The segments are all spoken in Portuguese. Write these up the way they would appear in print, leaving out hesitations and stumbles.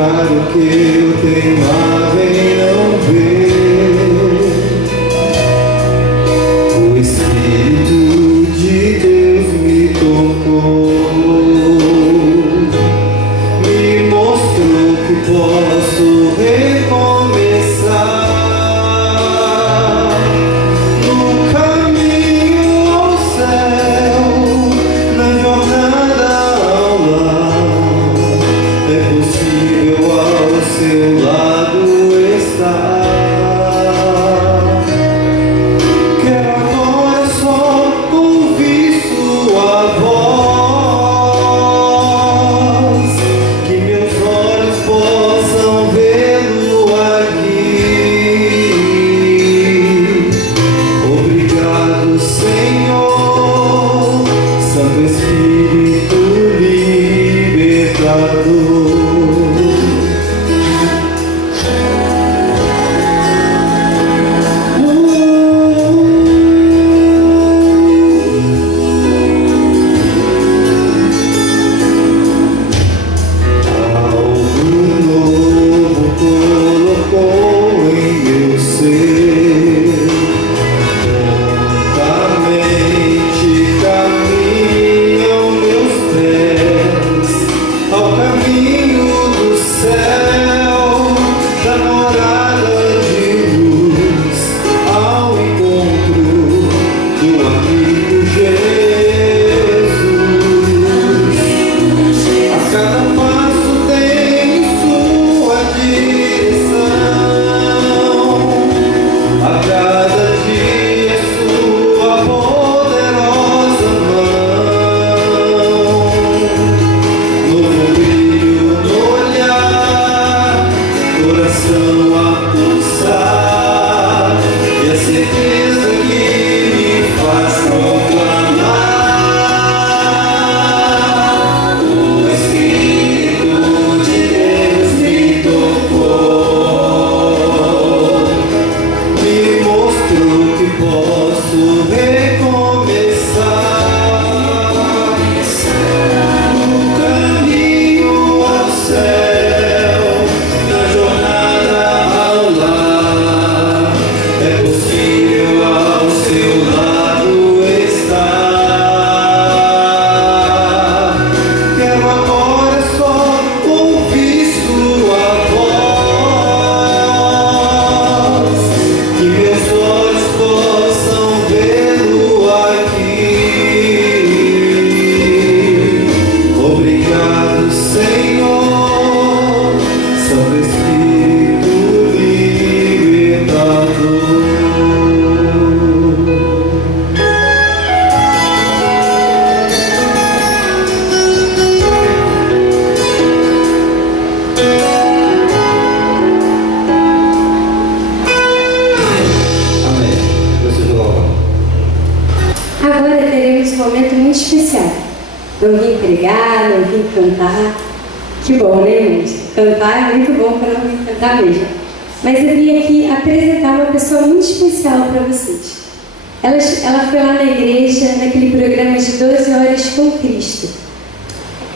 contrário que eu teimava em não ver. O Espírito de Deus me tocou, me mostrou que posso recomeçar no caminho ao céu, na jornada ao lar. É possível ao seu lado estar. Quero agora só ouvir sua voz, que meus olhos possam vê-lo aqui. Obrigado, Senhor, Santo Espírito libertador. Algo novo colocou em meu ser, prontamente caminham meus pés ao caminho do céu, da morada de luz, ao encontro do amigo Jesus. A cada passo tem sua direção, a cada dia sua poderosa mão. Novo brilho no olhar, coração a pulsar, e a certeza que me faz proclamar. O Espírito de Deus me tocou, me mostrou que posso recomeçar no caminho ao céu, na jornada ao lar. É possível ao seu lado estar. Quero agora só ouvir sua voz, que meus olhos possam vê-lo aqui. Obrigado, Senhor, Santo Espírito libertador. Amém. Deus seja louvado. Agora teremos um momento muito especial. Não vim pregar, não vim cantar. Que bom, né, irmãos? Cantar é muito bom para não vir cantar mesmo. Mas eu vim aqui apresentar uma pessoa muito especial para vocês. Ela foi lá na igreja, naquele programa de 12 horas com Cristo.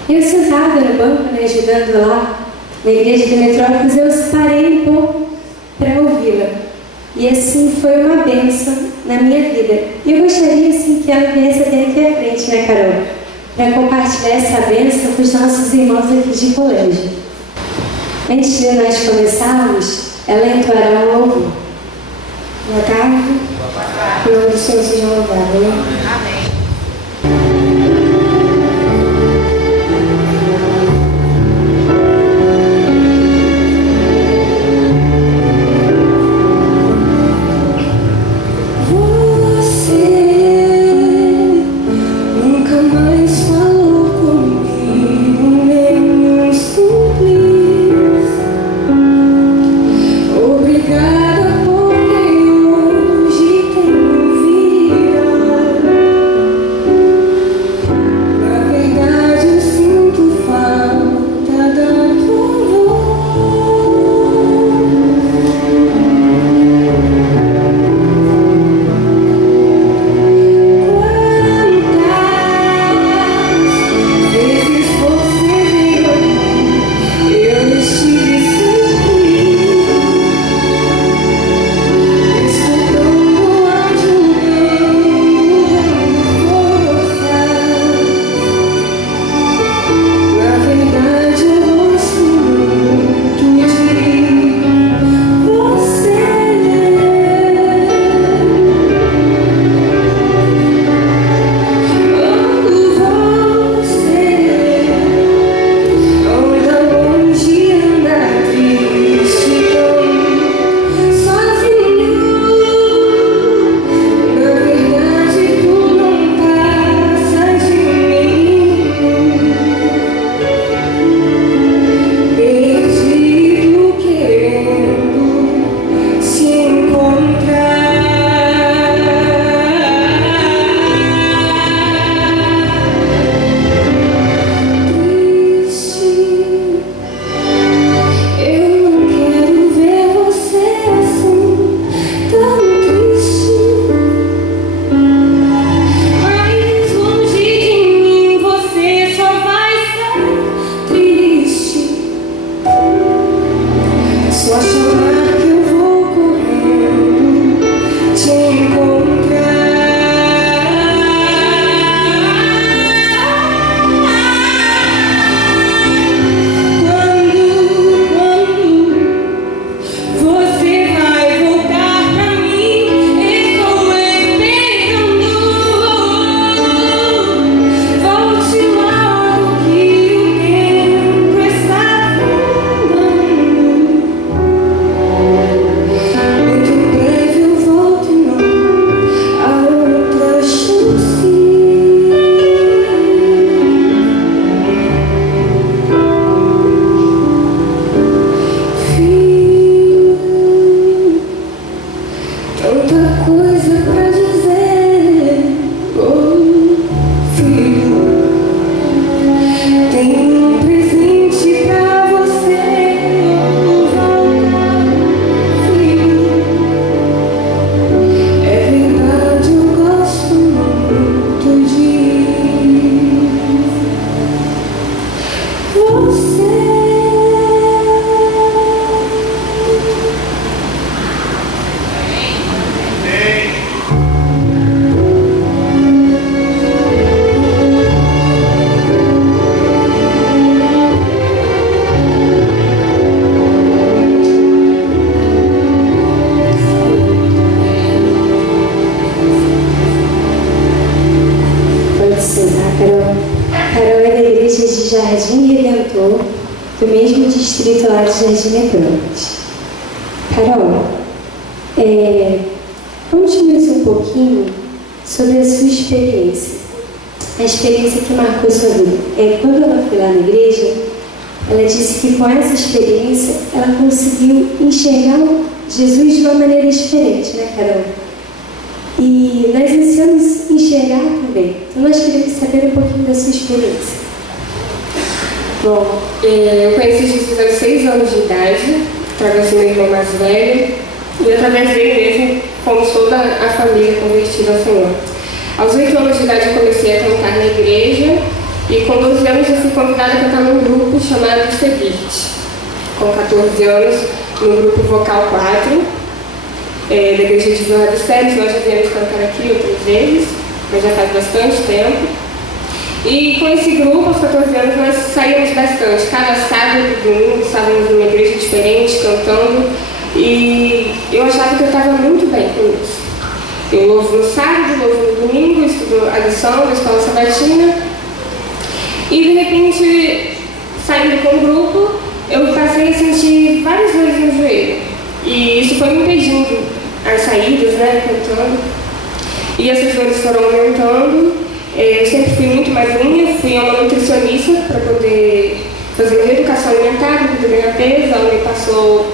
Eu sentada no banco, né, ajudando lá na igreja de Metrópolis, eu parei um pouco para ouvi-la. E assim foi uma bênção na minha vida. E eu gostaria assim, que ela viesse até aqui à frente, né, Carol? Para compartilhar essa bênção com os nossos irmãos aqui de colégio. Antes de nós começarmos, ela entoará um louvor. Boa tarde. O nome do Senhor seja louvado. Amém. Nunca mais falou comigo, nem um simples obrigada, porque hoje tenho vida. cantor do mesmo distrito lá de Jardim Hebrontes. Carol, conte-nos um pouquinho sobre a sua experiência. A experiência que marcou sua vida. Quando ela foi lá na igreja, ela disse que com essa experiência ela conseguiu enxergar Jesus de uma maneira diferente, né, Carol? E nós ansiamos enxergar também. Então nós queríamos saber um pouquinho da sua experiência. Bom, eu conheci Jesus aos 6 anos de idade, através do meu irmão mais velho, e através dele mesmo fomos toda a família convertida ao Senhor. Aos 8 anos de idade eu comecei a cantar na igreja, e com 12 anos eu fui convidada a cantar num grupo chamado Seguinte. Com 14 anos, no grupo Vocal 4, da igreja de Vila dos Sete. Nós já viemos cantar aqui outras vezes, mas já faz bastante tempo. E com esse grupo, aos 14 anos, nós saímos bastante. Cada sábado e domingo estávamos numa igreja diferente, cantando, e eu achava que eu estava muito bem com isso. Eu louvo no sábado, louvo no domingo, estudo a lição da escola sabatina, e de repente, saindo com o grupo, eu passei a sentir várias dores no joelho. E isso foi me impedindo as saídas, né, cantando. E essas dores foram aumentando. Eu sempre fui muito magrinha, fui a uma nutricionista para poder fazer uma reeducação alimentar, para poder ganhar peso. Ela me passou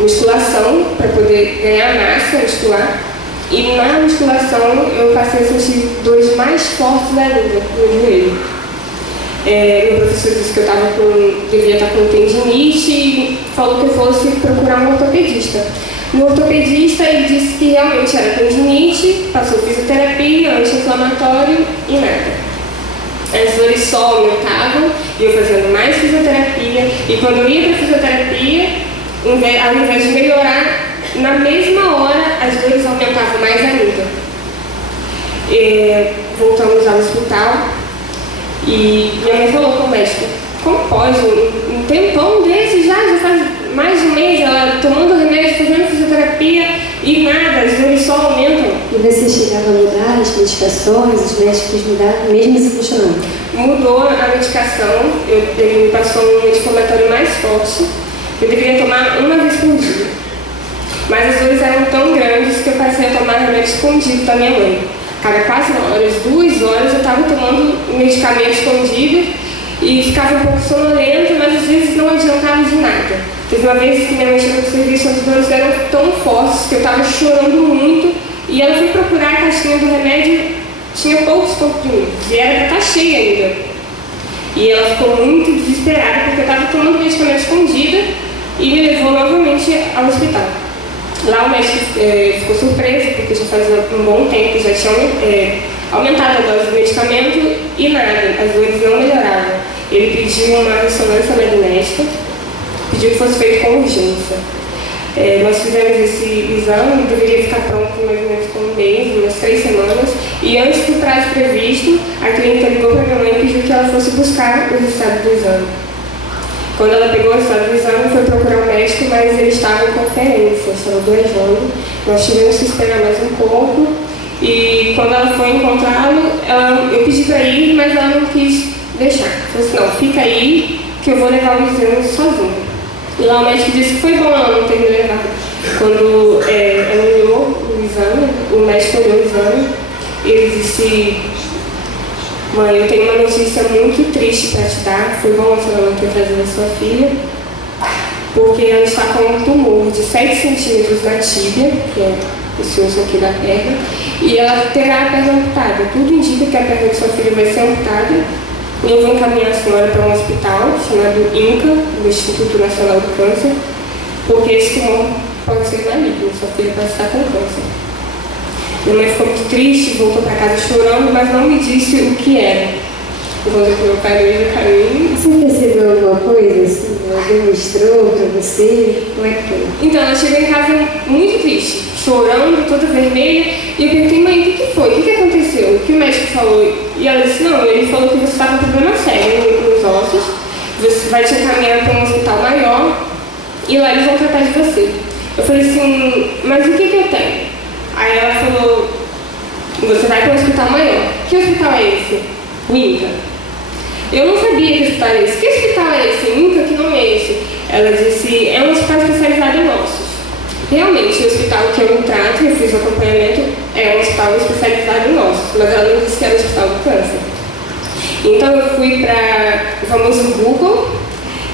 musculação para poder ganhar massa muscular. E na musculação eu passei a sentir dores mais fortes ainda no joelho. Meu professor disse que eu devia estar com tendinite e falou que eu fosse procurar um ortopedista. No ortopedista ele disse que realmente era tendinite, passou fisioterapia, anti-inflamatório e nada. As dores só aumentavam e eu fazendo mais fisioterapia. E quando eu ia para a fisioterapia, ao invés de melhorar, na mesma hora as dores aumentavam mais ainda. Voltamos ao hospital. E minha mãe falou com o médico: como pode? Um tempão desse já faz mais de um mês, ela tomando remédio, fazendo fisioterapia e nada, as dores só aumentam. E você chegava a mudar as medicações, os médicos mudaram, mesmo se funcionando? Mudou a medicação, ele me passou um anti-inflamatório mais forte, eu deveria tomar uma vez por dia. Mas as dores eram tão grandes que eu passei a tomar remédio escondido da minha mãe. Cada 4 horas, 2 horas eu estava tomando medicamento escondido e ficava um pouco sonolenta, mas às vezes não adiantava de nada. Teve uma vez que minha mãe chegou do serviço, as dores eram tão fortes que eu estava chorando muito e ela foi procurar a caixinha do remédio, tinha poucos comprimidos e era para estar cheia ainda. E ela ficou muito desesperada porque eu estava tomando medicamento escondido e me levou novamente ao hospital. Lá o médico ficou surpreso, porque já fazia um bom tempo, já tinha aumentado a dose do medicamento e nada, as dores não melhoravam. Ele pediu uma ressonância magnética, pediu que fosse feito com urgência. Nós fizemos esse exame, deveria ficar pronto mais ou menos com um mês, umas 3 semanas, e antes do prazo previsto, a clínica ligou para minha mãe e pediu que ela fosse buscar o resultado do exame. Quando ela pegou o resultado do exame, foi procurar o médico, mas ele estava em conferência, estava viajando. Nós tivemos que esperar mais um pouco. E quando ela foi encontrá-lo, eu pedi para ir, mas ela não quis deixar. Falei assim: não, fica aí, que eu vou levar o exame sozinha. E lá o médico disse que foi bom ela não ter me levado. Quando ela olhou o exame, o médico olhou o exame, ele disse: mãe, eu tenho uma notícia muito triste para te dar. Foi bom a senhora não ter trazido a sua filha, porque ela está com um tumor de 7 centímetros na tíbia, que é esse osso aqui da perna, e ela terá a perna amputada. Tudo indica que a perna de sua filha vai ser amputada. Eu vou encaminhar a senhora para um hospital chamado INCA, do Instituto Nacional do Câncer, porque esse tumor pode ser maligno, sua filha pode estar com câncer. Minha mãe ficou muito triste, voltou para casa chorando, mas não me disse o que era. Eu voltei para meu pai no meio do caminho. Você percebeu alguma coisa assim? Alguém mostrou para você? Como é que foi? Então, ela chegou em casa muito triste, chorando, toda vermelha, e eu perguntei: mãe, o que foi? O que aconteceu? O que o médico falou? E ela disse: não, ele falou que você está com um problema sério nos ossos, você vai te encaminhar para um hospital maior, e lá eles vão tratar de você. Eu falei assim: mas o que eu tenho? Aí ela falou: você vai para um hospital maior. Que hospital é esse? O INCA. Eu não sabia que hospital era esse. Que hospital é esse? Nunca, que nome é esse? Ela disse, é um hospital especializado em ossos. Realmente, o hospital que eu me trato, eu fiz o acompanhamento, é um hospital especializado em ossos, mas ela não disse que era o hospital do câncer. Então eu fui para o famoso Google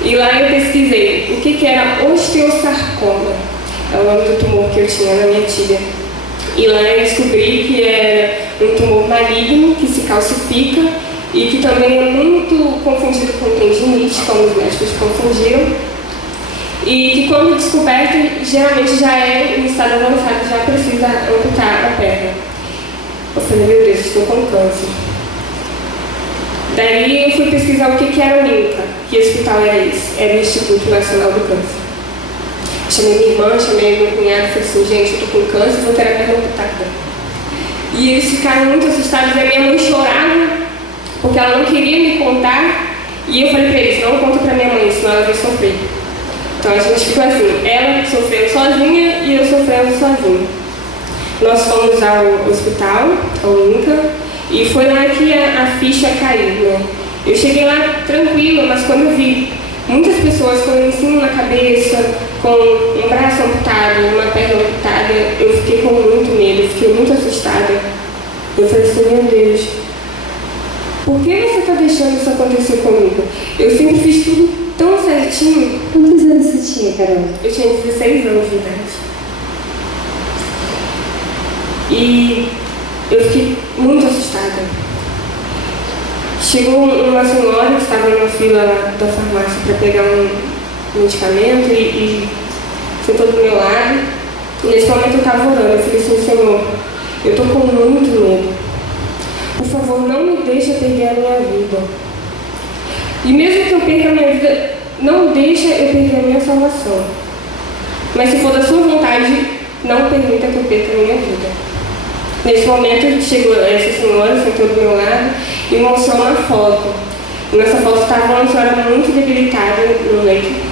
e lá eu pesquisei o que era osteosarcoma, é o nome do tumor que eu tinha na minha tíbia. E lá eu descobri que era um tumor maligno que se calcifica e que também é muito confundido com tendinite, como os médicos confundiram. E que quando descoberto, geralmente já é em estado avançado, já precisa amputar a perna. Eu falei, meu Deus, estou com câncer. Daí eu fui pesquisar o que era o INCA, que hospital era esse, era o Instituto Nacional do Câncer. Chamei minha irmã, chamei meu cunhado e falei assim, gente, eu estou com câncer, vou ter a perna amputada. E eles ficaram muito assustados, e a minha mãe chorava, porque ela não queria me contar, e eu falei para eles, não conta para minha mãe, senão ela vai sofrer. Então a gente ficou assim, ela sofreu sozinha e eu sofrendo sozinha. Nós fomos ao hospital, ao INCA, e foi lá que a ficha caiu, né? Eu cheguei lá tranquila, mas quando eu vi muitas pessoas com ensino na cabeça, com um braço amputado, uma perna amputada, eu fiquei com muito medo, eu fiquei muito assustada. Eu falei assim, meu Deus, por que você está deixando isso acontecer comigo? Eu sempre fiz tudo tão certinho. Quantos anos você tinha, Carol? Eu tinha 16 anos de idade. E eu fiquei muito assustada. Chegou uma senhora que estava na fila da farmácia para pegar um medicamento e sentou do meu lado. E nesse momento eu estava orando. Eu falei assim, Senhor, eu estou com muito medo. Por favor, não me deixe perder a minha vida. E mesmo que eu perca a minha vida, não deixa eu perder a minha salvação. Mas se for da sua vontade, não permita que eu perca a minha vida. Nesse momento chegou essa senhora, sentou do meu lado e mostrou uma foto. E nessa foto estava uma senhora muito debilitada no leito.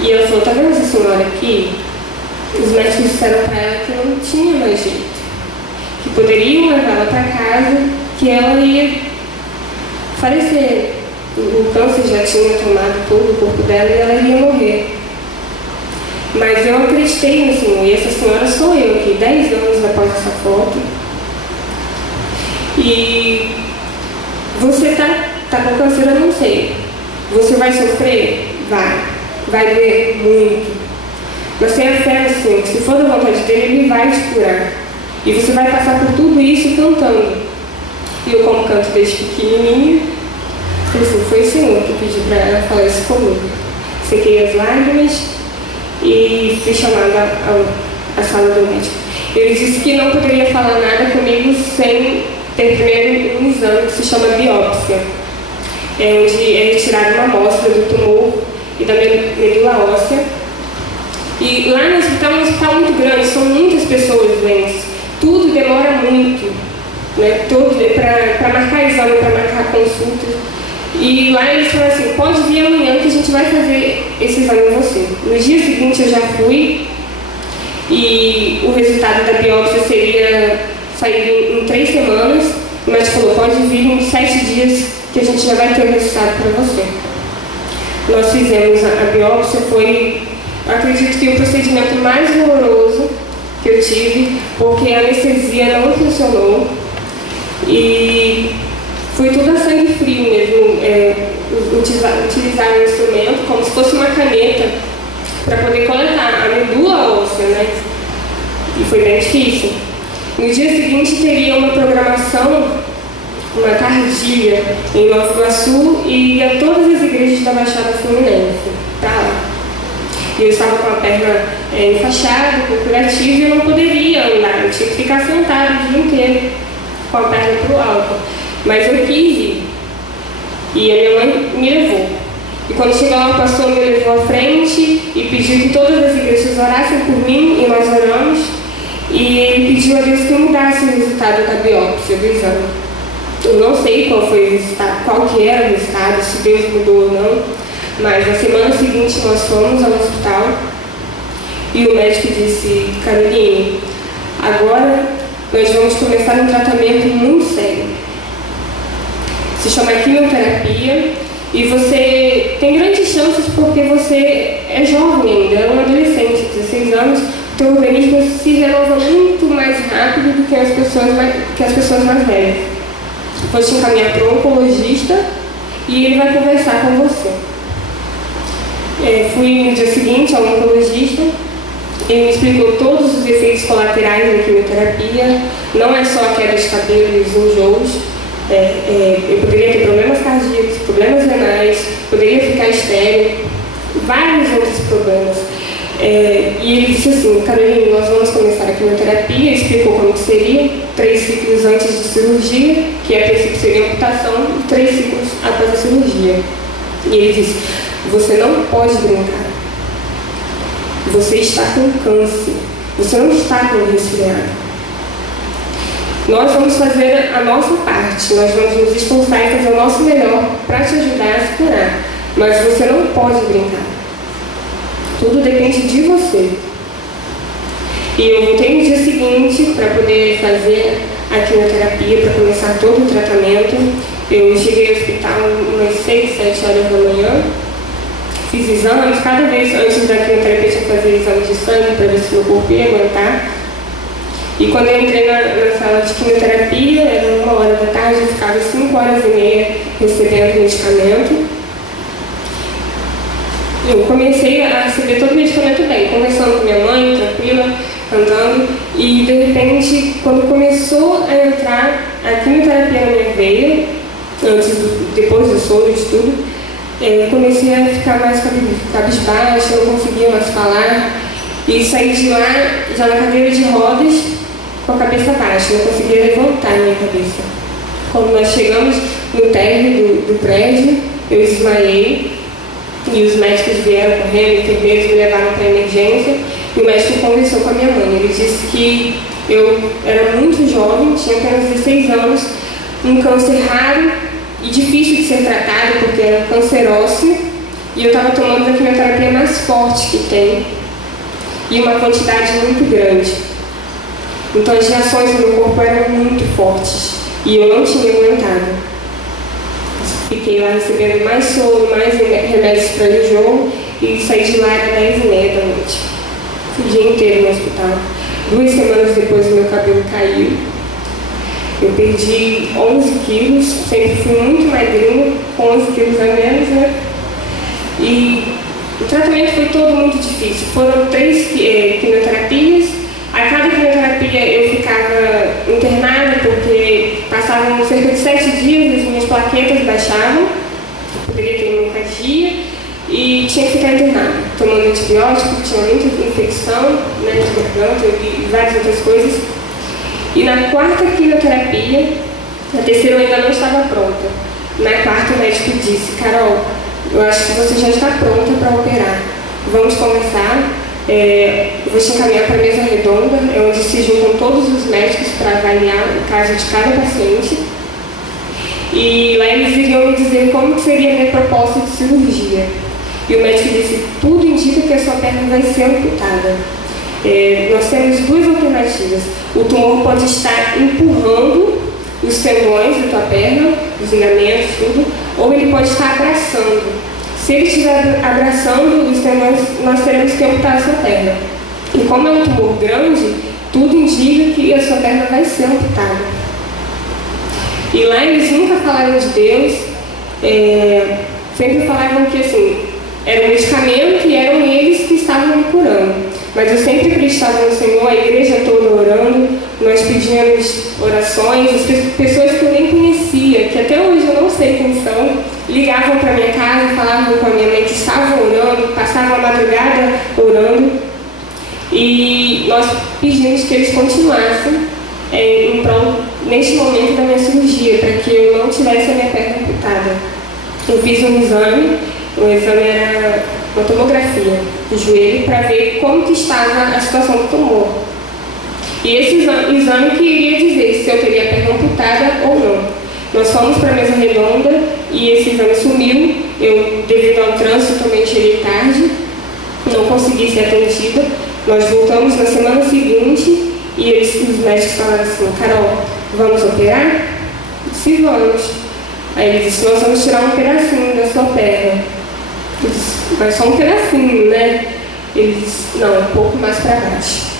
E ela falou, tá vendo essa senhora aqui? Os médicos disseram para ela que não tinha mais jeito. Que poderiam levá-la para casa, que ela ia falecer. O câncer já tinha tomado todo o corpo dela e ela ia morrer. Mas eu acreditei no Senhor, e essa senhora sou eu aqui, 10 anos após essa foto. E você tá com câncer, eu não sei. Você vai sofrer? Vai. Vai doer muito. Mas tenha fé no Senhor, se for da vontade dele, ele vai te curar. E você vai passar por tudo isso cantando. E eu, como canto desde pequenininha, falei assim, foi o Senhor que pediu para ela falar isso comigo. Sequei as lágrimas e fui chamada à sala do médico. Ele disse que não poderia falar nada comigo sem ter primeiro um exame que se chama biópsia, onde é retirada uma amostra do tumor e da medula óssea. E lá no hospital é um hospital muito grande, são muitas pessoas doentes, tudo demora muito, né? Para marcar exame, para marcar consulta. E lá eles falaram assim, pode vir amanhã que a gente vai fazer esse exame em você. No dia seguinte eu já fui e o resultado da biópsia seria sair em 3 semanas. O médico falou, pode vir em 7 dias que a gente já vai ter o resultado para você. Nós fizemos a biópsia, foi, acredito que o procedimento mais doloroso que eu tive, porque a anestesia não funcionou e foi tudo a sangue frio mesmo, utilizar o instrumento como se fosse uma caneta para poder coletar a medula óssea, né? E foi bem difícil. No dia seguinte teria uma programação, uma cardia em Nova Iguaçu e a todas as igrejas da Baixada Fluminense, pra lá. E eu estava com a perna enfaixada, com curativo, e eu não poderia andar, eu tinha que ficar sentada o dia inteiro com a perna para o alto. Mas eu quis ir. E a minha mãe me levou. E quando chegou lá, o pastor me levou à frente e pediu que todas as igrejas orassem por mim, e nós oramos. E ele pediu a Deus que mudasse o resultado da biópsia, do exame. Eu não sei qual foi o resultado, qual que era o resultado, se Deus mudou ou não. Mas na semana seguinte nós fomos ao hospital e o médico disse, Caroline, agora nós vamos começar um tratamento muito sério. se chama quimioterapia, e você tem grandes chances porque você é jovem ainda, é um adolescente, 16 anos, o teu organismo se renova muito mais rápido do que as pessoas mais velhas. Vou te encaminhar para um oncologista e ele vai conversar com você. Fui no dia seguinte ao oncologista, ele me explicou todos os efeitos colaterais da quimioterapia, não é só a queda de cabelo e os enjoos, eu poderia ter problemas cardíacos, problemas renais, poderia ficar estéril, vários outros problemas. E ele disse assim: Caroline, nós vamos começar a quimioterapia, explicou como que seria, 3 ciclos antes de cirurgia, que a princípio seria amputação, e 3 ciclos após a cirurgia. E ele disse: você não pode brincar, você está com câncer, você não está com resfriado. Nós vamos fazer a nossa parte, nós vamos nos esforçar e fazer o nosso melhor para te ajudar a se curar, mas você não pode brincar. Tudo depende de você. E eu voltei no dia seguinte para poder fazer a quimioterapia, para começar todo o tratamento. Eu cheguei ao hospital umas 6, 7 horas da manhã, fiz exames, cada vez antes da quimioterapia tinha que fazer exames de sangue para ver se meu corpo ia aguentar. E quando eu entrei na sala de quimioterapia, era 1h eu ficava 5h30 recebendo medicamento. Eu comecei a receber todo o medicamento bem, conversando com minha mãe, tranquila, andando, e de repente, quando começou a entrar a quimioterapia na minha veia, depois do soro e de tudo, comecei a ficar mais cabisbaixa, eu não conseguia mais falar, e saí de lá, já na cadeira de rodas, com a cabeça baixa, não conseguia levantar a minha cabeça. Quando nós chegamos no térreo do prédio, eu desmaiei, e os médicos vieram correndo, enfermeiros me levaram para a emergência, e o médico conversou com a minha mãe. Ele disse que eu era muito jovem, tinha apenas 16 anos, um câncer raro e difícil de ser tratado, porque era câncer ósseo, e eu estava tomando a quimioterapia mais forte que tem, e uma quantidade muito grande. Então as reações no meu corpo eram muito fortes, e eu não tinha aguentado. Fiquei lá recebendo mais soro, mais remédios para enjoo, e saí de lá às 10h30 da noite. O dia inteiro no hospital. 2 semanas depois o meu cabelo caiu. Eu perdi 11 quilos, sempre fui muito magrinha, com 11 quilos a menos, né? E o tratamento foi todo muito difícil. Foram 3 quimioterapias. A cada quimioterapia eu ficava internada porque passavam cerca de 7 dias, as minhas plaquetas baixavam, eu poderia ter hemorragia e tinha que ficar internada, tomando antibiótico, tinha muita infecção, né, de garganta e várias outras coisas. E na 4ª quimioterapia, a 3ª eu ainda não estava pronta. Na 4ª o médico disse: Carol, eu acho que você já está pronta para operar, vamos conversar. Eu vou te encaminhar para a mesa redonda, onde se juntam todos os médicos para avaliar o caso de cada paciente. E lá eles iriam me dizer como seria a minha proposta de cirurgia. E o médico disse: tudo indica que a sua perna vai ser amputada. Nós temos 2 alternativas. O tumor pode estar empurrando os tendões da tua perna, os ligamentos, tudo, ou ele pode estar abraçando. Se ele estiver abraçando os tendões, nós teremos que amputar a sua perna. E como é um tumor grande, tudo indica que a sua perna vai ser amputada. E lá eles nunca falaram de Deus, sempre falavam que assim, era um medicamento e eram eles que estavam me curando. Mas eu sempre acreditava no Senhor, a igreja toda orando, nós pedíamos orações, as pessoas que eu nem conhecia, que até hoje eu não sei quem são, ligavam para minha casa, falavam com a minha mãe que estavam orando, passavam a madrugada orando, e nós pedimos que eles continuassem em prol, neste momento da minha cirurgia, para que eu não tivesse a minha perna amputada. Eu fiz um exame, o exame era uma tomografia do joelho para ver como que estava a situação do tumor. E esse exame que iria dizer se eu teria a perna amputada ou não. Nós fomos para a mesa redonda e esse exame sumiu. Eu, devido ao trânsito, também cheguei tarde, não consegui ser atendida. Nós voltamos na semana seguinte e os médicos falaram assim: Carol, vamos operar? Sim, vamos. Aí ele disse: nós vamos tirar um pedacinho da sua perna. Eu disse: mas só um pedacinho, né? Ele disse: não, um pouco mais para baixo.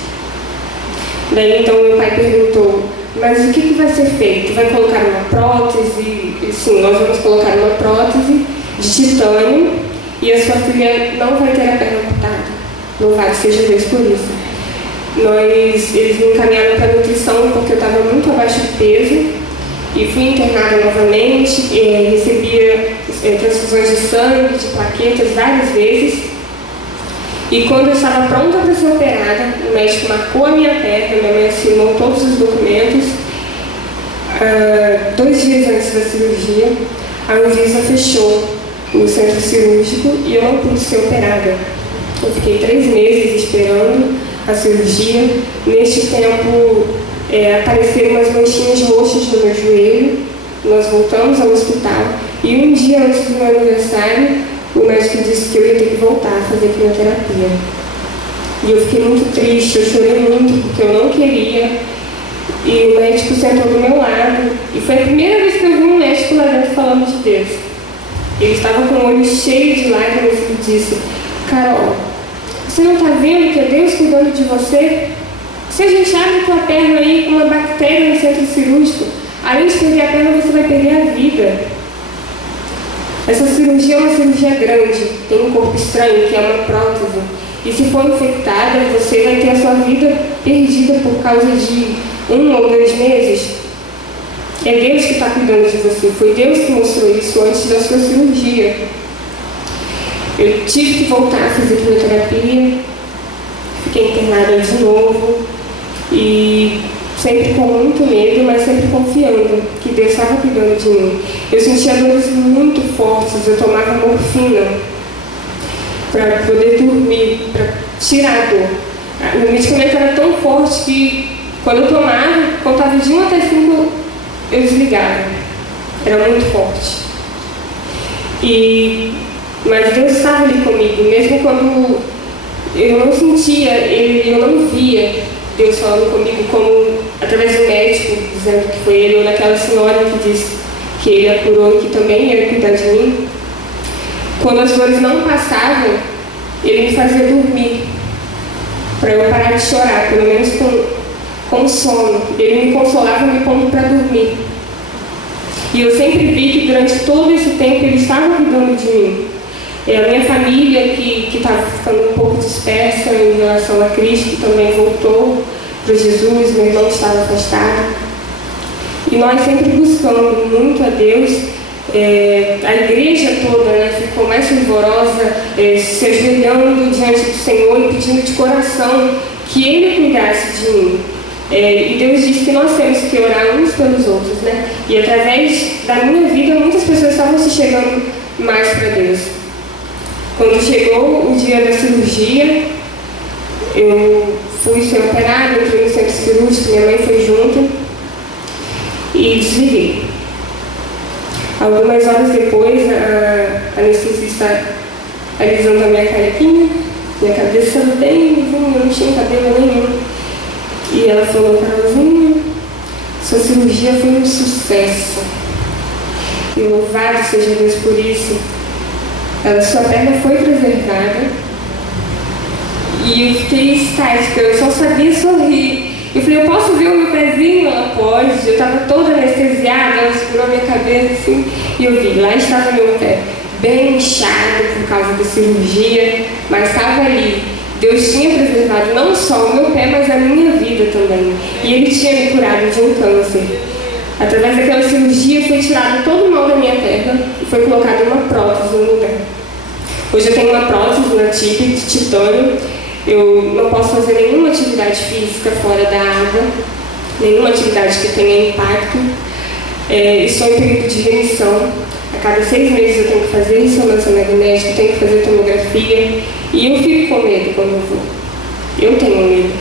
Daí então meu pai perguntou: mas o que vai ser feito? Vai colocar uma prótese? E, sim, nós vamos colocar uma prótese de titânio e a sua filha não vai ter a perna amputada. Louvado seja Deus por isso. Eles me encaminharam para nutrição porque eu estava muito abaixo de peso e fui internada novamente, recebia transfusões de sangue, de plaquetas várias vezes. E quando eu estava pronta para ser operada, o médico marcou a minha perna, minha mãe assinou todos os documentos. 2 dias antes da cirurgia, a Anvisa fechou o centro cirúrgico e eu não pude ser operada. Eu fiquei 3 meses esperando a cirurgia. Neste tempo, apareceram umas manchinhas roxas no meu joelho. Nós voltamos ao hospital e um dia antes do meu aniversário, o médico disse que eu ia ter que voltar a fazer quimioterapia. E eu fiquei muito triste, eu chorei muito porque eu não queria. E o médico sentou do meu lado. E foi a primeira vez que eu vi um médico lá dentro falando de Deus. Ele estava com o olho cheio de lágrimas e ele disse: Carol, você não está vendo que é Deus cuidando de você? Se a gente abre a tua perna aí com uma bactéria no centro cirúrgico, além de perder a perna, você vai perder a vida. Essa cirurgia é uma cirurgia grande, tem um corpo estranho, que é uma prótese. E se for infectada, você vai ter a sua vida perdida por causa de 1 ou 2 meses. É Deus que está cuidando de você. Foi Deus que mostrou isso antes da sua cirurgia. Eu tive que voltar a fazer quimioterapia, fiquei internada de novo e sempre com muito medo, mas sempre confiando que Deus estava cuidando de mim. Eu sentia dores muito fortes, eu tomava morfina para poder dormir, para tirar a dor. O medicamento era tão forte que quando eu tomava, contava de 1 até 5, eu desligava. Era muito forte. Mas Deus estava ali comigo, mesmo quando eu não sentia, eu não via Deus falando comigo, como através do médico, dizendo que foi ele, ou daquela senhora que disse que ele a curou e que também ia cuidar de mim. Quando as dores não passavam, ele me fazia dormir, para eu parar de chorar, pelo menos com sono. Ele me consolava me pondo para dormir. E eu sempre vi que durante todo esse tempo ele estava cuidando de mim. A minha família, que estava ficando um pouco dispersa em relação a Cristo, também voltou para Jesus, meu irmão estava afastado. E nós sempre buscando muito a Deus. A igreja toda, né, ficou mais fervorosa, se ajoelhando diante do Senhor e pedindo de coração que Ele cuidasse de mim. E Deus disse que nós temos que orar uns pelos outros, né? E através da minha vida, muitas pessoas estavam se chegando mais para Deus. Quando chegou o dia da cirurgia, eu fui ser operada, entrei no centro cirúrgico, minha mãe foi junto e desliguei. Algumas horas depois, a anestesista alisando a minha carequinha, minha cabeça bem lisinha, não tinha cabelo nenhum. E ela falou: Carolzinha, sua cirurgia foi um sucesso. E louvado seja Deus por isso. Sua perna foi preservada. E eu fiquei estática, eu só sabia sorrir. Eu falei: eu posso ver o meu pezinho? Ela pode. Eu estava toda anestesiada, ela segurou a minha cabeça assim. E eu vi, lá estava meu pé, bem inchado por causa da cirurgia, mas estava ali. Deus tinha preservado não só o meu pé, mas a minha vida também. E Ele tinha me curado de um câncer. Através daquela cirurgia foi tirado todo o mal da minha perna e foi colocada uma prótese no lugar. Hoje eu tenho uma prótese na tíbia de titânio. Eu não posso fazer nenhuma atividade física fora da água, nenhuma atividade que tenha impacto. Estou em período de remissão. A cada 6 meses eu tenho que fazer ressonância magnética, tenho que fazer tomografia. E eu fico com medo quando eu vou. Eu tenho medo.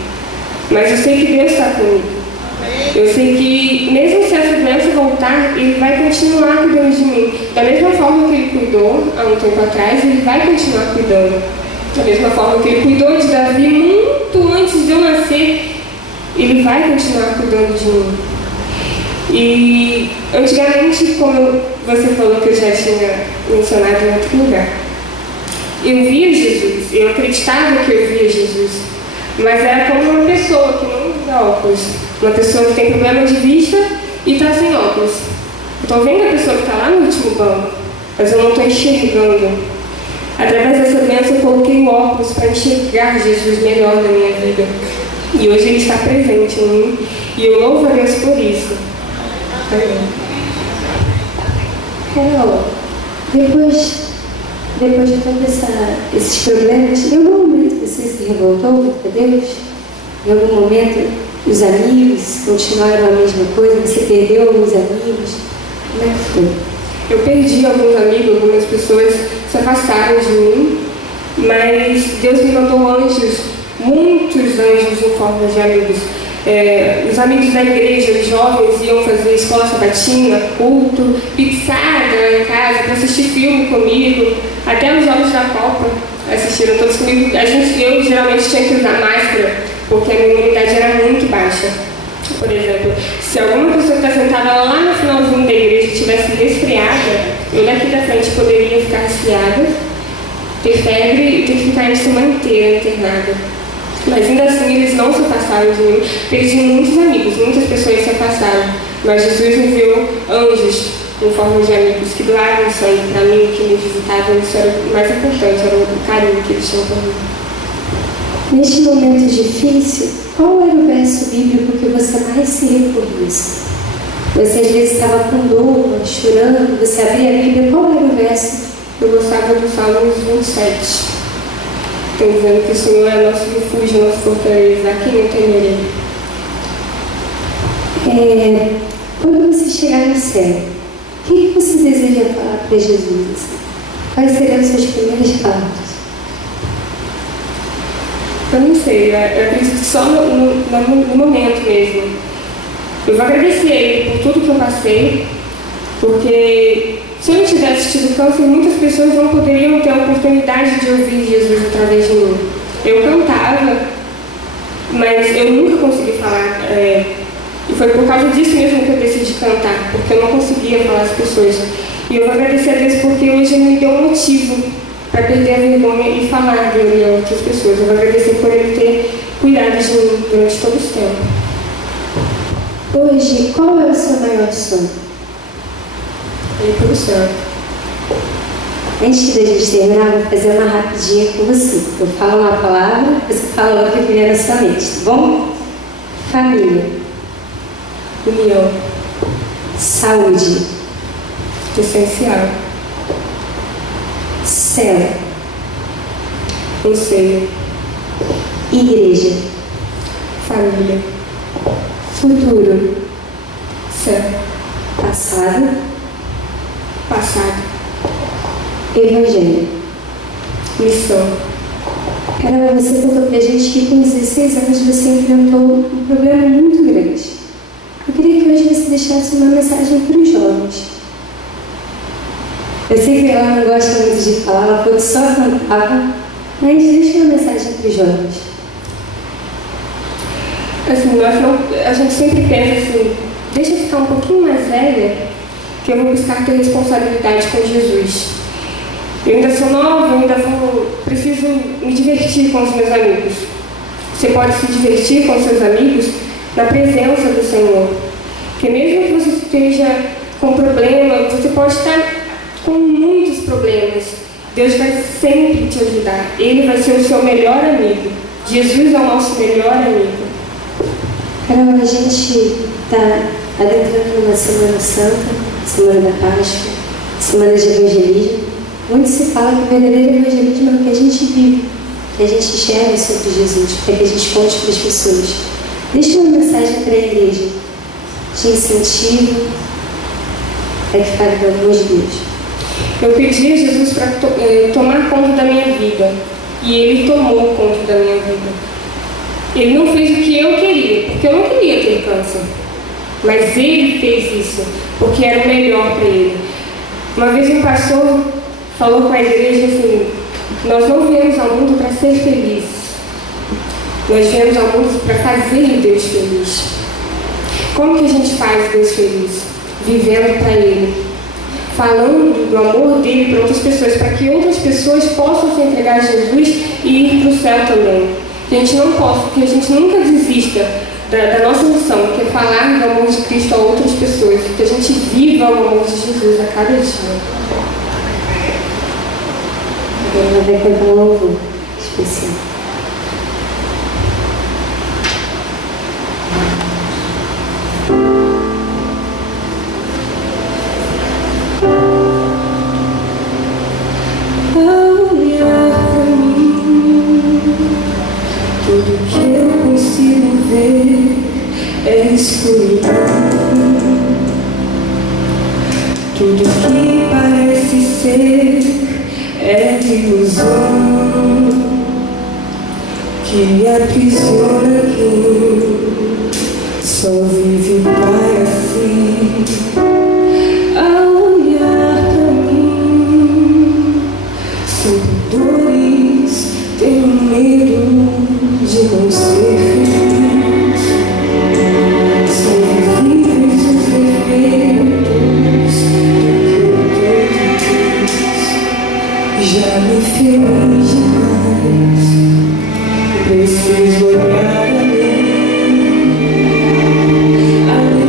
Mas eu sei que Deus está comigo. Eu sei que, mesmo se essa doença voltar, Ele vai continuar cuidando de mim. Da mesma forma que Ele cuidou há um tempo atrás, Ele vai continuar cuidando. Da mesma forma que Ele cuidou de Davi muito antes de eu nascer, Ele vai continuar cuidando de mim. E antigamente, como eu você falou que eu já tinha mencionado em outro lugar. Eu via Jesus, eu acreditava que eu via Jesus, mas era como uma pessoa que não usa óculos, uma pessoa que tem problema de vista e está sem óculos. Eu estou vendo a pessoa que está lá no último banco, mas eu não estou enxergando. Através dessa doença eu coloquei o óculos para enxergar Jesus melhor na minha vida. E hoje ele está presente em mim e eu louvo a Deus por isso. Carol, depois de todos esses problemas, em algum momento você se revoltou contra Deus? Em algum momento os amigos continuaram a mesma coisa? Você perdeu alguns amigos? Como é que foi? Eu perdi alguns amigos, algumas pessoas se afastaram de mim, mas Deus me mandou anjos, muitos anjos em forma de amigos. Os amigos da igreja, os jovens, iam fazer escola sabatina, culto, pizzada lá em casa para assistir filme comigo, até os jogos da Copa assistiram todos comigo. Eu geralmente tinha que usar máscara, porque a minha imunidade era muito baixa. Por exemplo, se alguma pessoa que está sentada lá no finalzinho da igreja estivesse resfriada, eu daqui da frente poderia ficar resfriada, ter febre e ter que ficar a semana inteira internada. Mas ainda assim eles não se afastaram de mim. Perdi muitos amigos, muitas pessoas se afastaram. Mas Jesus enviou anjos em forma de amigos que doaram sangue para mim, que me visitavam. Isso era o mais importante, era o carinho que eles tinham por mim. Neste momento difícil, qual era o verso bíblico que você mais se recorria? Você às vezes estava com dor, chorando, você abria a Bíblia, qual era o verso? Eu gostava do Salmos 27. Estou dizendo que o Senhor é nosso refúgio, nosso fortaleza, a quem eu temerei. Quando você chegar no céu, o que você deseja falar para Jesus? Quais seriam as suas primeiras palavras? Eu não sei, eu acredito só no momento mesmo. Eu vou agradecer a Ele por tudo que eu passei, porque se eu não tivesse tido câncer, muitas pessoas não poderiam ter a oportunidade de ouvir Jesus através de mim. Eu cantava, mas eu nunca consegui falar. E foi por causa disso mesmo que eu decidi cantar, porque eu não conseguia falar às pessoas. E eu vou agradecer a Deus porque hoje Ele me deu um motivo para perder a vergonha e falar dele a outras pessoas. Eu vou agradecer por Ele ter cuidado de mim durante todo esse tempo. Hoje, qual é o seu maior sonho? Ir para o céu. Antes da gente terminar, vou fazer uma rapidinha com você. Eu falo uma palavra, você fala outra que vier na sua mente, tá bom? Família. União. Saúde. Essencial. Céu. Conselho. Igreja. Família. Futuro. Céu. Passado. Passado. Evangelho. Missão. Carol, você contou pra gente que com 16 anos você enfrentou um problema muito grande. Eu queria que hoje você deixasse uma mensagem para os jovens. Eu sei que ela não gosta muito de falar, ela falou que só cantava, mas deixa uma mensagem para os jovens. Assim, a gente sempre pensa assim, deixa eu ficar um pouquinho mais velha, que eu vou buscar ter responsabilidade com Jesus. Eu ainda sou nova, eu ainda preciso me divertir com os meus amigos. Você pode se divertir com os seus amigos na presença do Senhor. Porque mesmo que você esteja com problema, você pode estar com muitos problemas. Deus vai sempre te ajudar. Ele vai ser o seu melhor amigo. Jesus é o nosso melhor amigo. Carol, a gente está adentrando numa Semana Santa, Semana da Páscoa, Semana de Evangelismo. Muito se fala que o verdadeiro evangelismo é o que a gente vive, que a gente enxerga sobre Jesus, para que a gente conte para as pessoas. Deixa uma mensagem para a igreja, de incentivo, para que fale do amor de Deus. Eu pedi a Jesus para tomar conta da minha vida, e Ele tomou conta da minha vida. Ele não fez o que eu queria, porque eu não queria ter câncer, mas Ele fez isso, porque era o melhor para Ele. Uma vez um pastor falou com a igreja assim, nós não viemos ao mundo para ser felizes, nós viemos ao mundo para fazer Deus feliz. Como que a gente faz Deus feliz? Vivendo para Ele, falando do amor dele para outras pessoas, para que outras pessoas possam se entregar a Jesus e ir para o céu também. Que a gente não possa, que a gente nunca desista da nossa missão, que é falar do amor de Cristo a outras pessoas, que a gente viva o amor de Jesus a cada dia. Agora vai cantar um louvor especial. Ao olhar pra mim, tudo que eu consigo ver é escuridão. Tudo que parece ser é ilusão que aprisiona quem só vive para si. Ao olhar pra mim, sinto dores, tenho medo de não ser feliz. São visíveis os efeitos do que eu fiz. Já me fez demais, preciso olhar além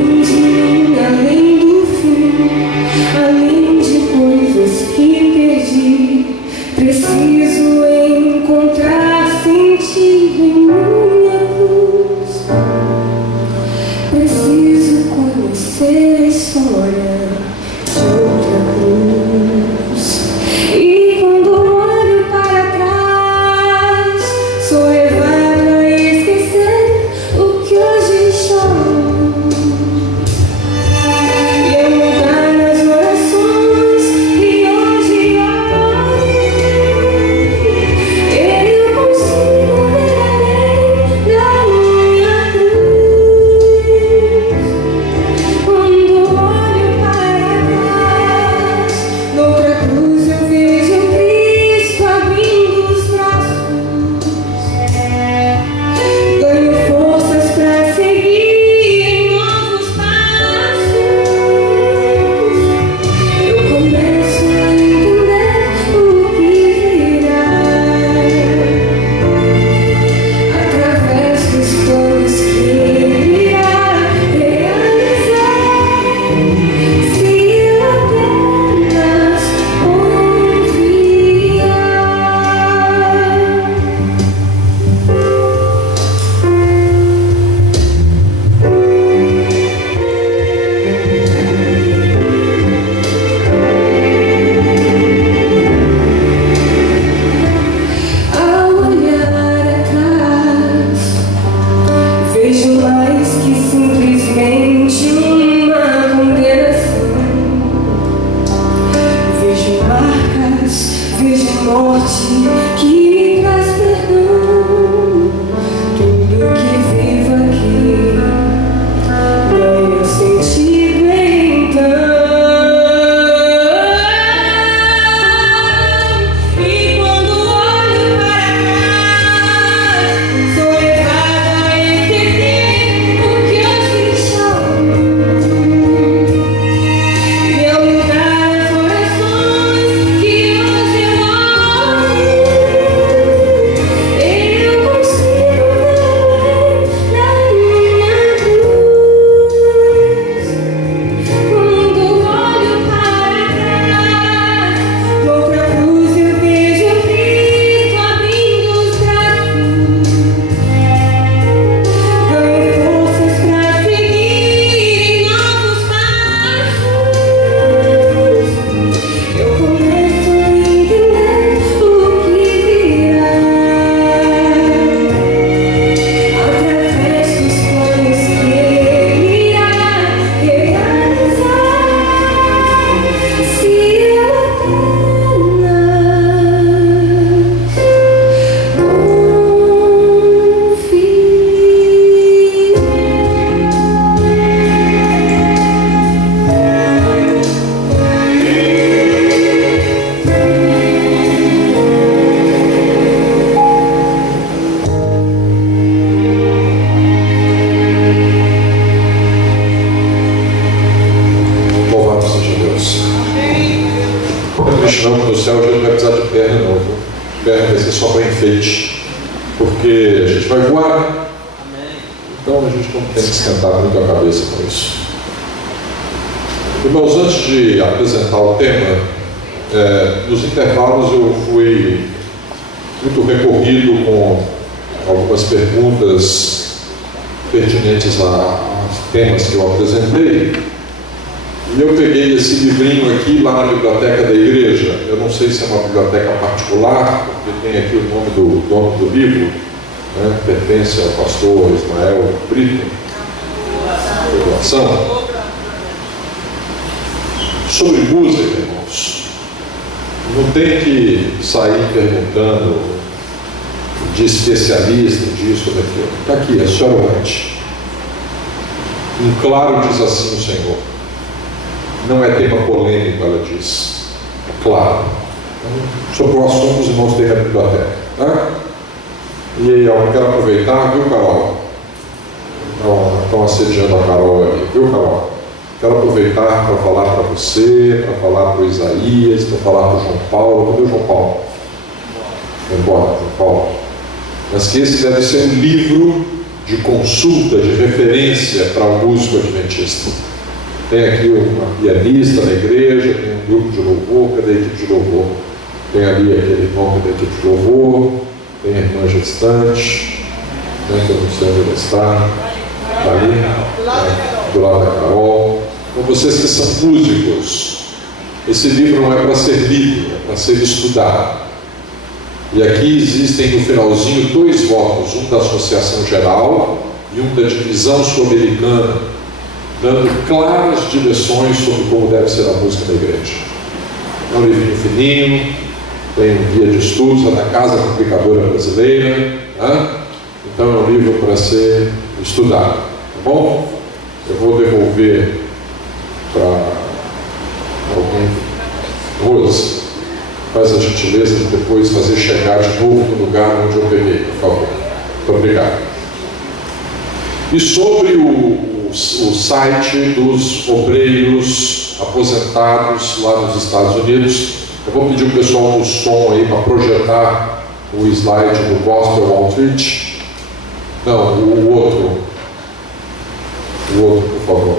enfeite, porque a gente vai voar. Então a gente não tem que esquentar muito a cabeça com isso. Irmãos, antes de apresentar o tema, nos intervalos eu fui muito recorrido com algumas perguntas pertinentes aos temas que eu apresentei. E eu peguei esse livrinho aqui lá na biblioteca da igreja. Eu não sei se é uma biblioteca particular, porque tem aqui o nome do dono do livro, né? Pertence ao pastor Ismael Brito, doação. Sobre música, irmãos, não tem que sair perguntando de especialista, disso ou daquilo. Está aqui, é só orante. Em claro diz assim o Senhor. Não é tema polêmico, ela diz. É claro. Sobre o assunto, os irmãos têm na biblioteca. Tá? E eu quero aproveitar, viu, Carol? Estão assediando a Carol ali, viu, Carol? Quero aproveitar para falar para você, para falar para o Isaías, para falar para o João Paulo. Cadê o João Paulo? Vai embora, João Paulo. Mas que esse deve ser um livro de consulta, de referência para o músico adventista. Tem aqui uma pianista na igreja, tem um grupo de louvor, cadê a equipe de louvor? Tem ali aquele irmão da equipe de louvor, tem a irmã gestante, né, que eu não sei onde ela está, está ali, do lado da Carol. Então vocês que são músicos, esse livro não é para ser lido, é para ser estudado. E aqui existem no finalzinho 2 votos, um da Associação Geral e um da Divisão Sul-Americana, dando claras direções sobre como deve ser a música da igreja. É um livrinho fininho, tem um guia de estudos, é da Casa Complicadora Brasileira, né? Então é um livro para ser estudado, tá bom? Eu vou devolver para alguém. Rose, faz a gentileza de depois fazer chegar de novo no lugar onde eu peguei, por favor. Muito obrigado. E sobre o site dos obreiros aposentados lá nos Estados Unidos, eu vou pedir o pessoal do som aí para projetar o slide do Gospel Outreach. Não, o outro, por favor.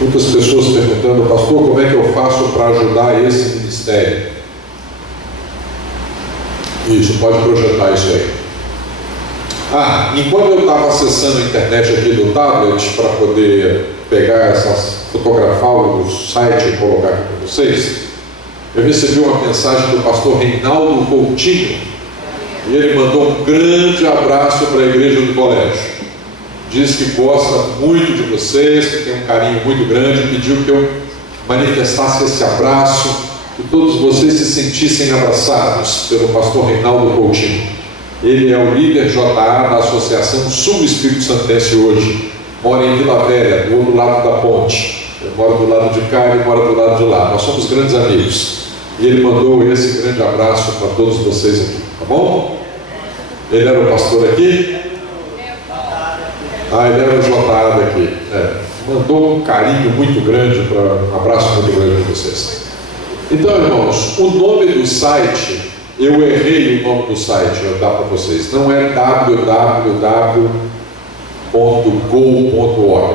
Muitas pessoas perguntando, pastor, como é que eu faço para ajudar esse ministério? Isso, pode projetar isso aí. Enquanto eu estava acessando a internet aqui do tablet para poder pegar fotografar o site e colocar aqui para vocês, eu recebi uma mensagem do pastor Reinaldo Coutinho e ele mandou um grande abraço para a igreja do colégio. Diz que gosta muito de vocês, que tem um carinho muito grande, pediu que eu manifestasse esse abraço, que todos vocês se sentissem abraçados pelo pastor Reinaldo Coutinho. Ele é o líder JA da Associação Sul Espírito Santense hoje. Mora em Vila Velha, do outro lado da ponte. Eu moro do lado de cá, ele mora do lado de lá. Nós somos grandes amigos. E ele mandou esse grande abraço para todos vocês aqui, tá bom? Ele era o pastor aqui? Ele era o JA daqui. Mandou um carinho muito grande, um abraço muito grande para vocês. Então, irmãos, o nome do site, eu errei o nome do site, eu vou dar para vocês. Não é www.go.org,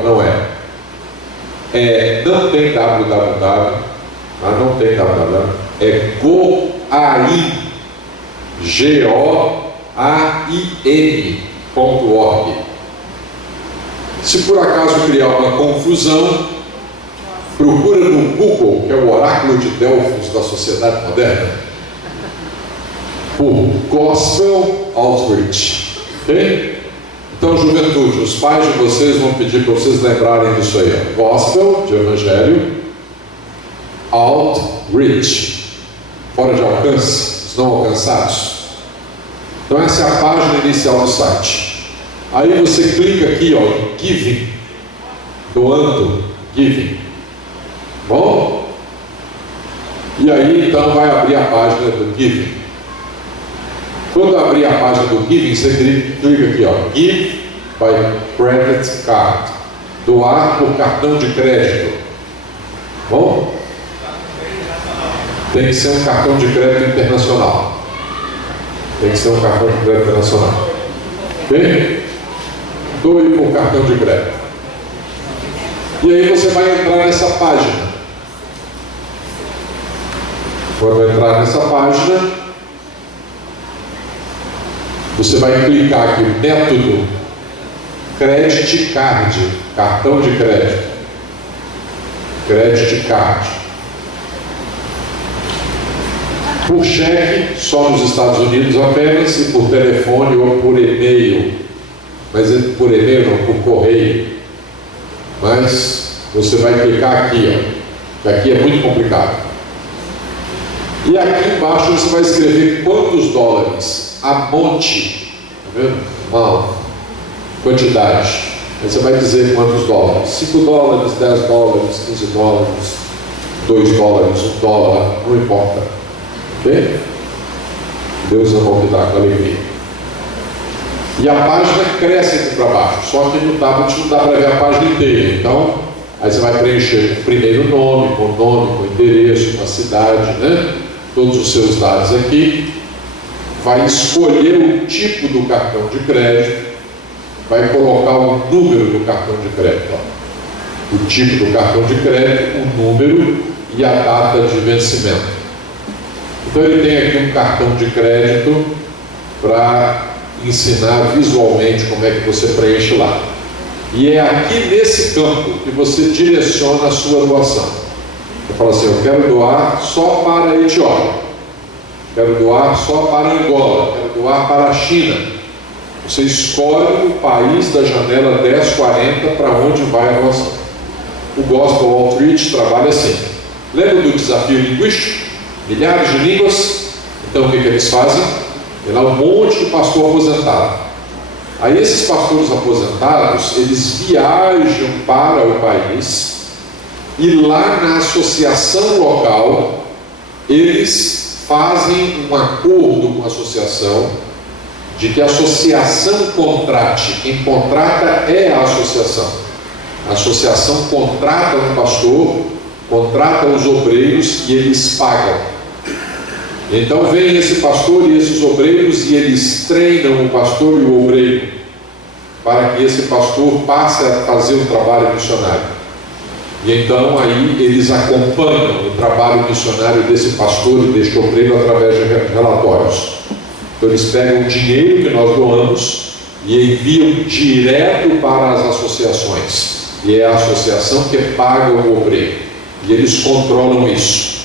não é. Não tem www, não tem www, é GOAIN, GOAIN.org. Se por acaso criar uma confusão, procura no Google, que é o oráculo de Delfos da sociedade moderna, por Gospel Outreach. Ok? Então, juventude, os pais de vocês vão pedir para vocês lembrarem disso aí. Gospel, de Evangelho, Outreach, fora de alcance, os não alcançados. Então, essa é a página inicial do site. Aí você clica aqui, em Giving, doando, Giving. Bom? E aí, então, vai abrir a página do Giving. Quando abrir a página do Giving, você clica aqui, Give by Credit Card. Doar por cartão de crédito. Bom? Tem que ser um cartão de crédito internacional. Tem que ser um cartão de crédito internacional. Ok? Doe por cartão de crédito. E aí você vai entrar nessa página. Quando entrar nessa página, você vai clicar aqui, método Credit Card, cartão de crédito. Credit Card. Por cheque, só nos Estados Unidos apenas, e por telefone ou por e-mail. Mas por e-mail não, por correio. Mas você vai clicar aqui, ó, que aqui é muito complicado. E aqui embaixo você vai escrever quantos dólares, amount, tá vendo? Amount, quantidade. Aí você vai dizer quantos dólares, 5 dólares, 10 dólares, 15 dólares, 2 dólares, 1 dólar, não importa. Ok? Deus vai convidar com alegria. E a página cresce aqui para baixo, só que no tablet não dá para ver a página inteira. Então, aí você vai preencher o primeiro nome, com endereço, com a cidade, né? Todos os seus dados aqui. Vai escolher o tipo do cartão de crédito, vai colocar o número do cartão de crédito. Ó. O tipo do cartão de crédito, o número e a data de vencimento. Então ele tem aqui um cartão de crédito para ensinar visualmente como é que você preenche lá. E é aqui nesse campo que você direciona a sua doação. Você fala assim, eu quero doar só para a Etiópia, quero doar só para Angola, quero doar para a China. Você escolhe o país da janela 1040 para onde vai a doação. O Gospel Outreach trabalha assim. Lembra do desafio linguístico? Milhares de línguas. Então o que eles fazem? Tem lá um monte de pastor aposentado. Aí esses pastores aposentados, eles viajam para o país e lá na associação local, eles fazem um acordo com a associação de que a associação contrate. Quem contrata é a associação. A associação contrata um pastor, contrata os obreiros e eles pagam. Então vem esse pastor e esses obreiros e eles treinam o pastor e o obreiro para que esse pastor passe a fazer o trabalho missionário. E então aí eles acompanham o trabalho missionário desse pastor e deste obreiro através de relatórios. Então eles pegam o dinheiro que nós doamos e enviam direto para as associações. E é a associação que paga o obreiro. E eles controlam isso.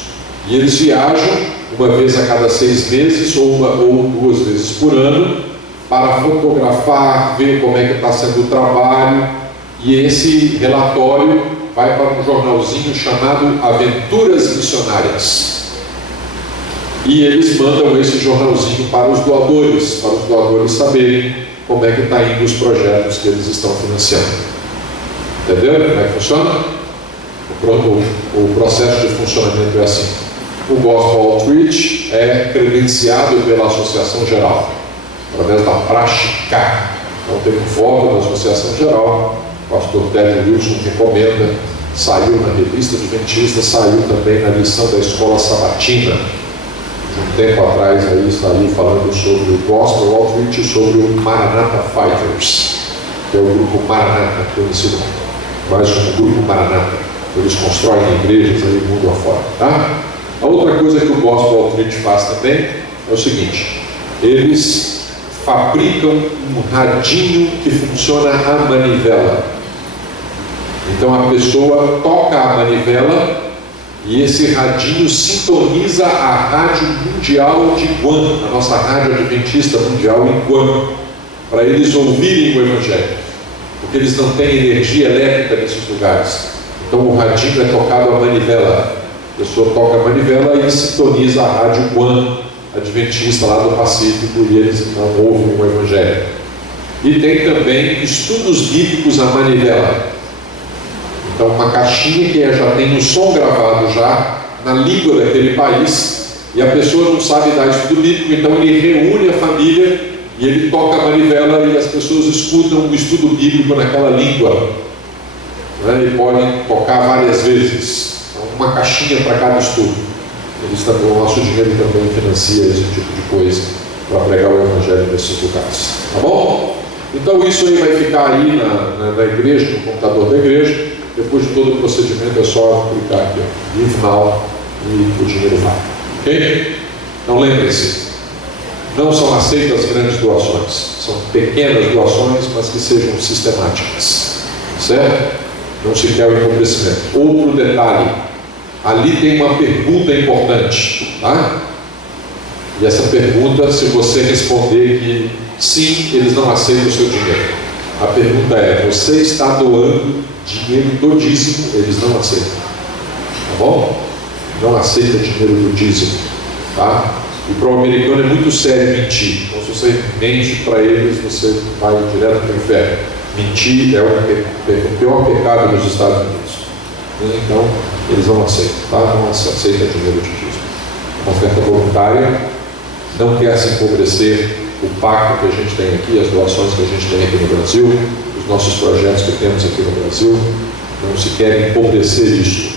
E eles viajam uma vez a cada 6 meses ou 2 vezes por ano para fotografar, ver como é que está sendo o trabalho. E esse relatório vai para um jornalzinho chamado Aventuras Missionárias. E eles mandam esse jornalzinho para os doadores saberem como é que está indo os projetos que eles estão financiando. Entenderam como é que funciona? O processo de funcionamento é assim. O Gospel Outreach é credenciado pela Associação Geral, através da Praxicá. Então tem um voto da Associação Geral, o pastor Ted Wilson recomenda, saiu na revista Adventista, saiu também na lição da Escola Sabatina. Um tempo atrás aí saiu falando sobre o Gospel Outreach e sobre o Maranatha Fighters, que é o grupo Maranatha, conhecido mais como o grupo Maranatha. Eles constroem igrejas aí mundo afora, tá? A outra coisa que o Gospel Outreach faz também é o seguinte: eles fabricam um radinho que funciona a manivela. Então a pessoa toca a manivela e esse radinho sintoniza a Rádio Mundial de Guam, a nossa Rádio Adventista Mundial em Guam, para eles ouvirem o Evangelho, porque eles não têm energia elétrica nesses lugares. Então o radinho é tocado a manivela. A pessoa toca a manivela e sintoniza a Rádio Guam Adventista lá do Pacífico e eles então ouvem o Evangelho. E tem também estudos bíblicos à manivela. Então uma caixinha que já tem um som gravado já na língua daquele país e a pessoa não sabe dar estudo bíblico, então ele reúne a família e ele toca a manivela e as pessoas escutam o estudo bíblico naquela língua. E podem tocar várias vezes. Uma caixinha para cada estudo. O nosso dinheiro também financia esse tipo de coisa para pregar o Evangelho nesses lugares. Tá bom? Então isso aí vai ficar aí na igreja, no computador da igreja. Depois de todo o procedimento é só clicar aqui, ó, no final, e o dinheiro vai. Ok? Então lembre-se, não são aceitas grandes doações. São pequenas doações, mas que sejam sistemáticas. Certo? Não se quer o empobrecimento. Outro detalhe, ali tem uma pergunta importante, tá? E essa pergunta, se você responder que sim, eles não aceitam o seu dinheiro. A pergunta é: você está doando dinheiro do dízimo? Eles não aceitam. Tá bom? Não aceita dinheiro do dízimo, tá? E para o americano é muito sério mentir. Então, se você mente para eles, você vai direto para o inferno. Mentir é o pior pecado nos Estados Unidos. Então, eles não aceitam, tá? Não aceita dinheiro de dízimo. Uma oferta voluntária, não quer se empobrecer. O pacto que a gente tem aqui, as doações que a gente tem aqui no Brasil, os nossos projetos que temos aqui no Brasil, não se quer empobrecer isso.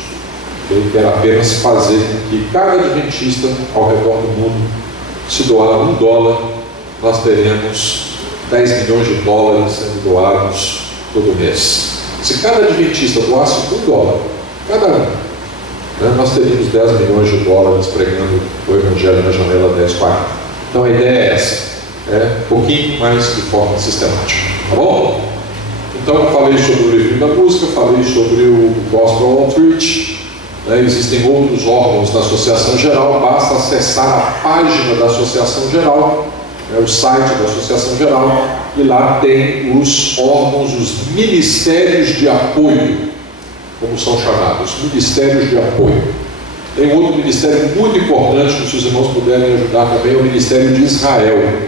Ele quer apenas fazer com que cada adventista ao redor do mundo, se doar $1, nós teremos 10 milhões de dólares sendo doados todo mês. Se cada adventista doasse $1, cada um, né, nós teríamos 10 milhões de dólares pregando o Evangelho na janela 1040. Então a ideia é essa, um pouquinho mais de forma sistemática, tá bom? Então eu falei sobre o livro da música, falei sobre o Gospel Outreach, né? Existem outros órgãos da Associação Geral, basta acessar a página da Associação Geral, o site da Associação Geral, e lá tem os órgãos, os ministérios de apoio, como são chamados, ministérios de apoio. Tem outro ministério muito importante que, se os irmãos puderem ajudar também, é o Ministério de Israel.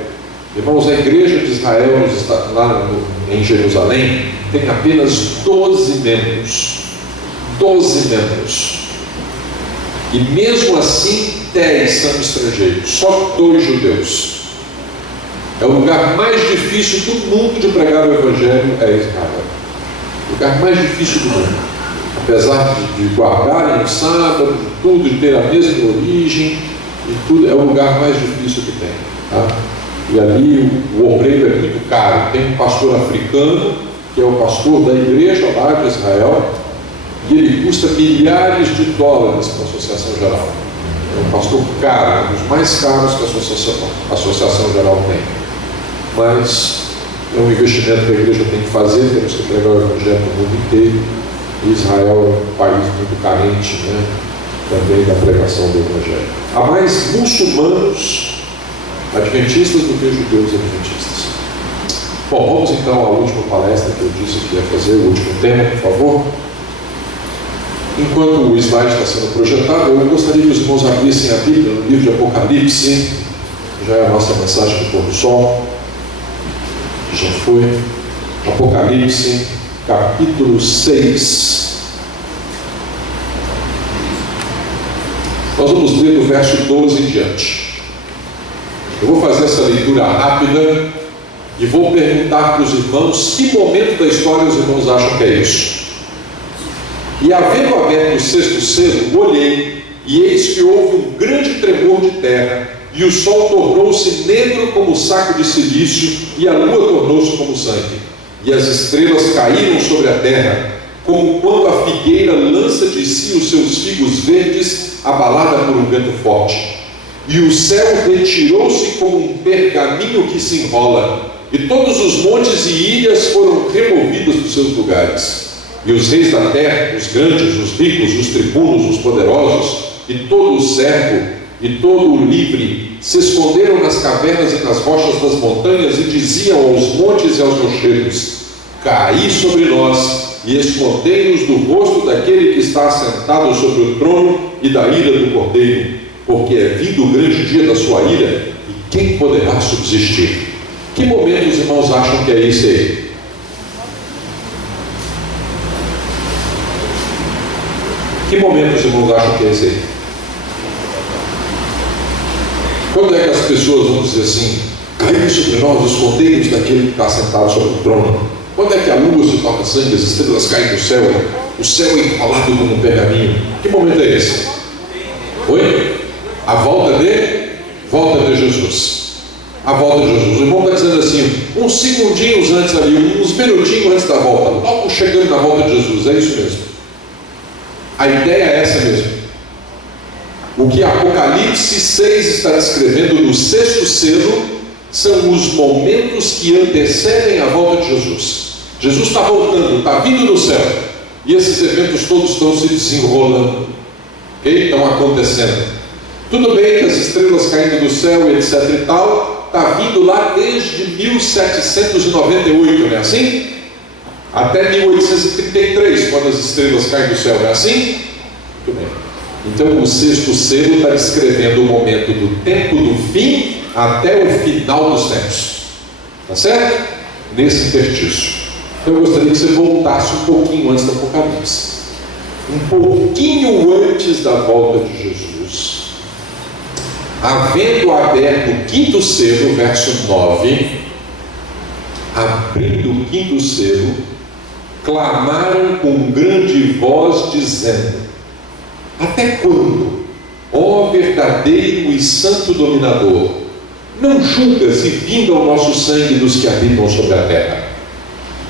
Irmãos, a igreja de Israel, lá em Jerusalém, tem apenas 12 membros. 12 membros. E mesmo assim, 10 são estrangeiros, só 2 judeus. É o lugar mais difícil do mundo de pregar o Evangelho, é Israel. O lugar mais difícil do mundo. Apesar de guardarem o sábado, de tudo, de ter a mesma origem, e tudo, é o lugar mais difícil que tem. Tá? E ali o obreiro é muito caro. Tem um pastor africano, que é o pastor da igreja lá de Israel, e ele custa milhares de dólares para a Associação Geral. É um pastor caro, um dos mais caros que a Associação Geral tem. Mas é um investimento que a igreja tem que fazer, temos que pregar o Evangelho no mundo inteiro. E Israel é um país muito carente, né, também da pregação do Evangelho. Há mais muçulmanos adventistas do que judeus adventistas. Bom, vamos então à última palestra que eu disse que ia fazer, o último tema, por favor. Enquanto o slide está sendo projetado, eu gostaria que os irmãos abrissem a Bíblia no livro de Apocalipse. Já é a nossa mensagem do pôr do sol. Já foi. Apocalipse, capítulo 6. Nós vamos ler do verso 12 em diante. Eu vou fazer essa leitura rápida e vou perguntar para os irmãos que momento da história os irmãos acham que é isso. E havendo aberto o sexto selo, olhei, e eis que houve um grande tremor de terra, e o sol tornou-se negro como saco de silício, e a lua tornou-se como sangue, e as estrelas caíram sobre a terra, como quando a figueira lança de si os seus figos verdes, abalada por um vento forte. E o céu retirou-se como um pergaminho que se enrola, e todos os montes e ilhas foram removidos dos seus lugares. E os reis da terra, os grandes, os ricos, os tribunos, os poderosos, e todo o servo, e todo o livre, se esconderam nas cavernas e nas rochas das montanhas, e diziam aos montes e aos rochedos: caí sobre nós, e escondei-nos do rosto daquele que está assentado sobre o trono e da ira do Cordeiro, porque é vindo o grande dia da sua ira, e quem poderá subsistir? Que momento os irmãos acham que é esse aí? Que momento os irmãos acham que é esse aí? Quando é que as pessoas vão dizer assim: caímos sobre nós, escondemos daquele que está sentado sobre o trono? Quando é que a lua se torna sangue, as estrelas caem do céu, o céu é enrolado como um pergaminho? Que momento é esse? Oi? A volta de Jesus. A volta de Jesus. O irmão está dizendo assim, uns segundinhos antes ali, uns minutinhos antes da volta, logo chegando na volta de Jesus. É isso mesmo. A ideia é essa mesmo. O que Apocalipse 6 está descrevendo no 6º selo são os momentos que antecedem a volta de Jesus. Jesus está voltando, está vindo do céu. E esses eventos todos estão se desenrolando. Okay? Estão acontecendo. Tudo bem que as estrelas caindo do céu, etc e tal, está vindo lá desde 1798, não é assim? Até 1833, quando as estrelas caem do céu, não é assim? Muito bem. Então o 6º selo está descrevendo o momento do tempo do fim até o final dos tempos. Tá certo? Nesse intertício. Então eu gostaria que você voltasse um pouquinho antes do Apocalipse. Um pouquinho antes da volta de Jesus. Havendo aberto o 5º selo, verso 9, abrindo o 5º selo, clamaram com grande voz, dizendo: até quando, ó verdadeiro e santo dominador, não julgas e vinga o nosso sangue dos que habitam sobre a terra?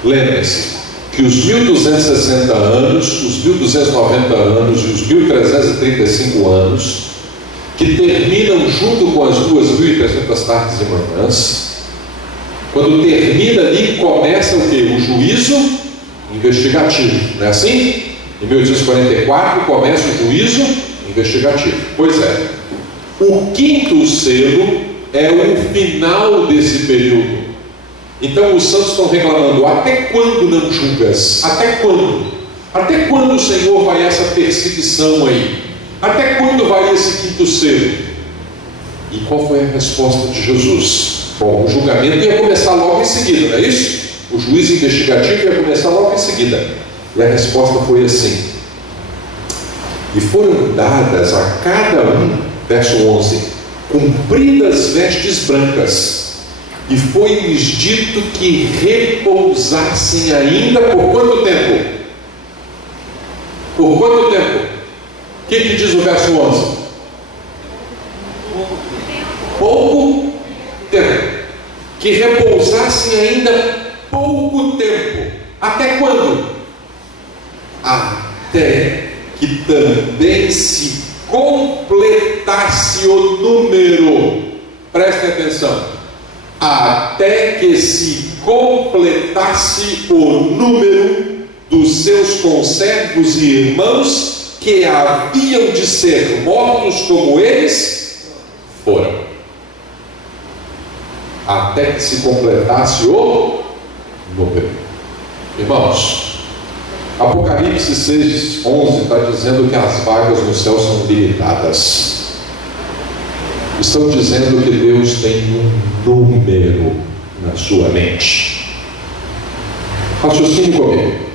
Lembre-se que os 1260 anos, os 1290 anos e os 1335 anos, que terminam junto com as 2300 tardes e manhãs, quando termina ali, começa o quê? O juízo investigativo, não é assim? Em 1844 começa o juízo investigativo. Pois é, o 5º selo é o final desse período. Então os santos estão reclamando: até quando não julgas? Até quando? Até quando, Senhor, vai essa perseguição aí? Até quando vai esse 5º selo? E qual foi a resposta de Jesus? Bom, o julgamento ia começar logo em seguida, não é isso? O juízo investigativo ia começar logo em seguida. E a resposta foi assim: e foram dadas a cada um, verso 11, compridas vestes brancas, e foi-lhes dito que repousassem ainda por quanto tempo? Por quanto tempo? O que diz o verso 11? Pouco tempo. Que repousassem ainda pouco tempo. Até quando? Até que também se completasse o número. Prestem atenção. Até que se completasse o número dos seus conservos e irmãos que haviam de ser mortos como eles foram. Até que se completasse o número. Irmãos, Apocalipse 6, 11 está dizendo que as vagas no céu são limitadas. Estão dizendo que Deus tem um número na sua mente. Raciocine comigo.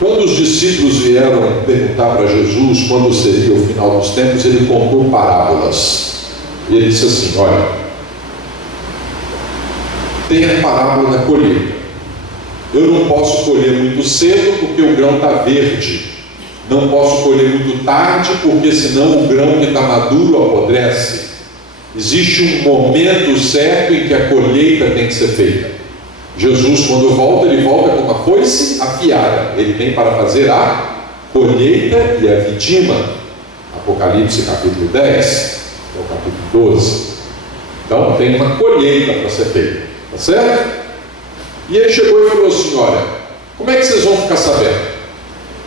Quando os discípulos vieram perguntar para Jesus quando seria o final dos tempos, ele contou parábolas. E ele disse assim: olha, tem a parábola da colheita. Eu não posso colher muito cedo porque o grão está verde. Não posso colher muito tarde porque senão o grão que está maduro apodrece. Existe um momento certo em que a colheita tem que ser feita. Jesus, quando volta, ele volta com uma foice afiada. Ele vem para fazer a colheita e a vindima. Apocalipse capítulo 10, é o capítulo 12. Então tem uma colheita para ser feita, tá certo? E ele chegou e falou assim: olha, como é que vocês vão ficar sabendo?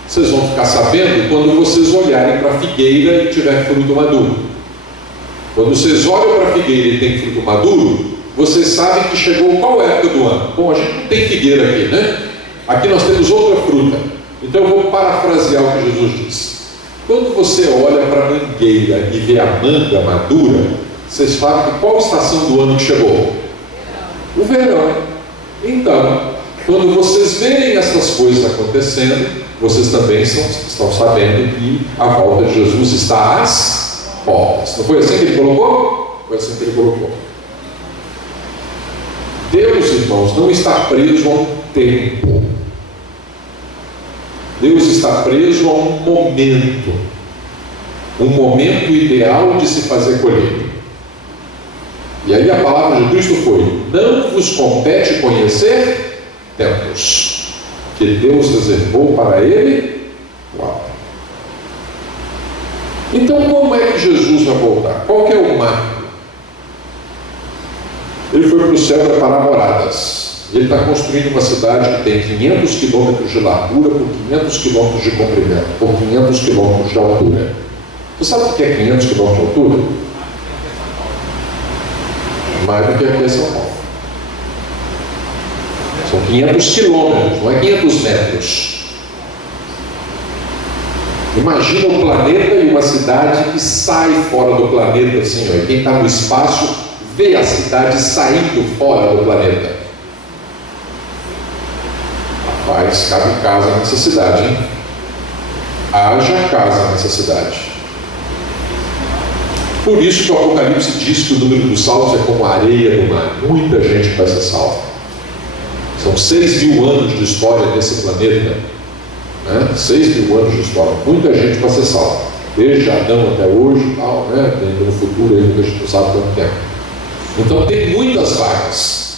Vocês vão ficar sabendo quando vocês olharem para a figueira e tiver fruto maduro. Quando vocês olham para a figueira e tem fruto maduro, vocês sabem que chegou qual época do ano? Bom, a gente não tem figueira aqui, né? Aqui nós temos outra fruta. Então eu vou parafrasear o que Jesus disse. Quando você olha para a mangueira e vê a manga madura, vocês sabem que qual estação do ano que chegou? O verão. Então, quando vocês verem essas coisas acontecendo, vocês também estão sabendo que a volta de Jesus está às portas. Não foi assim que ele colocou? Foi assim que ele colocou. Deus, irmãos, não está preso a um tempo. Deus está preso a um momento. um momento ideal de se fazer colheita. E aí a palavra de Cristo foi: não vos compete conhecer tempos que Deus reservou para ele. Uau. Então, como é que Jesus vai voltar? Qual que é o marco? Ele foi para o céu preparar moradas. E ele está construindo uma cidade que tem 500 quilômetros de largura por 500 quilômetros de comprimento, por 500 quilômetros de altura. Você sabe o que é 500 quilômetros de altura? Mais do que aqui em São Paulo. São 500 quilômetros, não é 500 metros. Imagina um planeta e uma cidade que sai fora do planeta assim, ó, e quem está no espaço vê a cidade saindo fora do planeta. Rapaz, cabe casa nessa cidade, hein? Haja casa nessa cidade. Por isso que o Apocalipse diz que o número dos salvos é como a areia do mar. Muita gente vai ser salva. São 6.000 anos de história nesse planeta, né? 6.000 anos de história. Muita gente vai ser salva. Desde Adão até hoje, tal, né? No futuro ainda a gente não sabe quanto tempo. Então tem muitas vagas.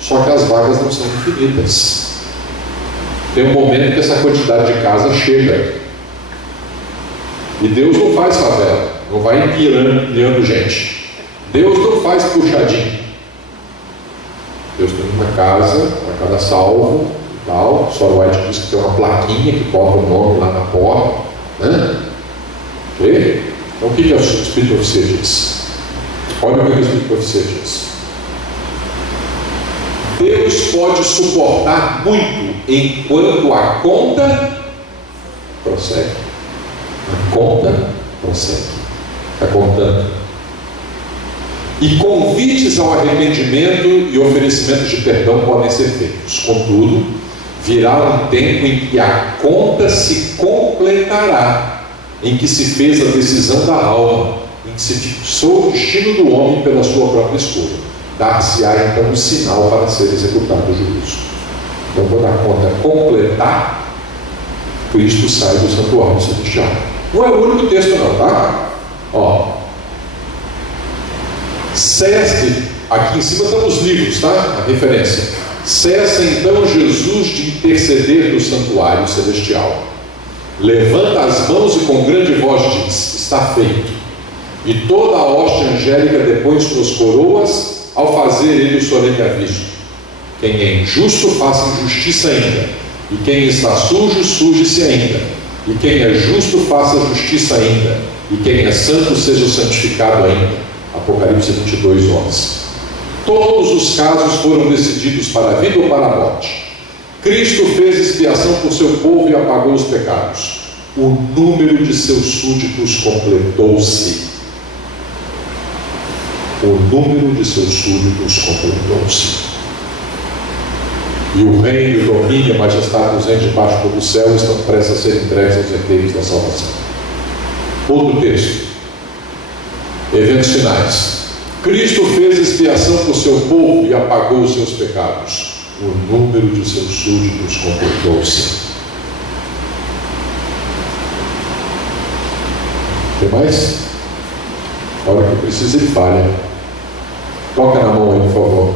Só que as vagas não são infinitas. Tem um momento que essa quantidade de casa chega. E Deus não faz favela, não vai empilhando gente. Deus não faz puxadinho. Deus tem uma casa para cada salvo e tal. Só White diz que tem uma plaquinha que bota o nome lá na porta, né? Ok? Então o que o Espírito de Profecia diz? Olha o que o Espírito de Profecia diz. Deus pode suportar muito enquanto a conta prossegue. A conta prossegue. Está contando. E convites ao arrependimento e oferecimentos de perdão podem ser feitos. Contudo, virá um tempo em que a conta se completará, em que se fez a decisão da alma, em que se fixou o destino do homem pela sua própria escolha. Dar-se-á então um sinal para ser executado o juízo. Então, quando a conta completar, Cristo sai do santuário celestial. Não é o único texto não, tá? Ó, cesse, aqui em cima estão os livros, tá? A referência. Cessa então Jesus de interceder no santuário celestial. Levanta as mãos e com grande voz diz: está feito. E toda a hoste angélica depõe suas coroas ao fazer ele o solene aviso: quem é injusto, faça injustiça ainda, e quem está sujo, suje-se ainda, e quem é justo, faça justiça ainda, e quem é santo, seja santificado ainda. Apocalipse 22, 11. Todos os casos foram decididos para a vida ou para a morte. Cristo fez expiação por seu povo e apagou os pecados. O número de seus súditos completou-se. O número de seus súditos completou-se. E o reino, o domínio, a majestade dos reis debaixo do céu estão prestes a ser entregues aos herdeiros da salvação. Outro texto. Eventos finais. Cristo fez expiação por seu povo e apagou os seus pecados. O número de seus súditos completou-se. Tem mais? A hora que precisa ele falha. Toca na mão aí, por favor.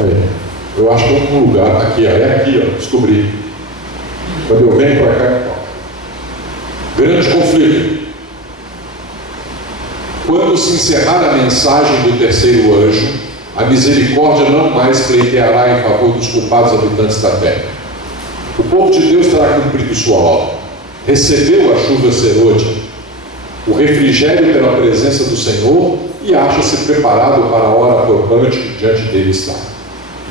Aí. Eu acho que é um lugar aqui, ó. É aqui, ó. Descobri. Quando eu venho para cá, ó. Grande conflito. Quando se encerrar a mensagem do terceiro anjo, a misericórdia não mais pleiteará em favor dos culpados habitantes da terra. O povo de Deus terá cumprido sua obra. Recebeu a chuva serôdia, o refrigério pela presença do Senhor, e acha-se preparado para a hora atorpante que diante dele está.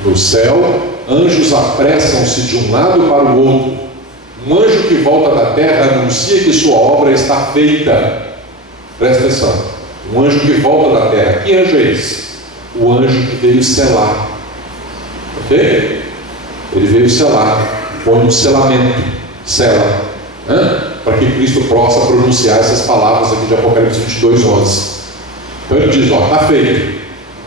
No céu, anjos apressam-se de um lado para o outro. Um anjo que volta da terra anuncia que sua obra está feita. Presta atenção. Um anjo que volta da terra. Que anjo é esse? O anjo que veio selar. Ok? Ele veio selar. Põe um selamento. Sela. Para que Cristo possa pronunciar essas palavras aqui de Apocalipse 22, 11. Então ele diz: ó, está feito.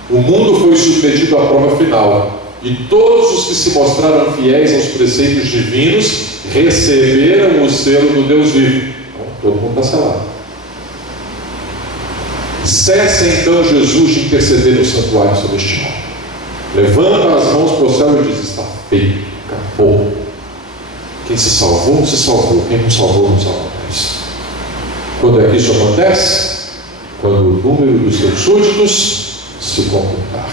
O mundo foi submetido à prova final. E todos os que se mostraram fiéis aos preceitos divinos receberam o selo do Deus vivo. todo mundo está selado. Cessa então Jesus de interceder no santuário celestial. Levanta as mãos para o céu e diz: está feito, acabou. Quem se salvou, se salvou. Quem não salvou, não salvou mais. Quando é que isso acontece? Quando o número dos seus súditos se computar.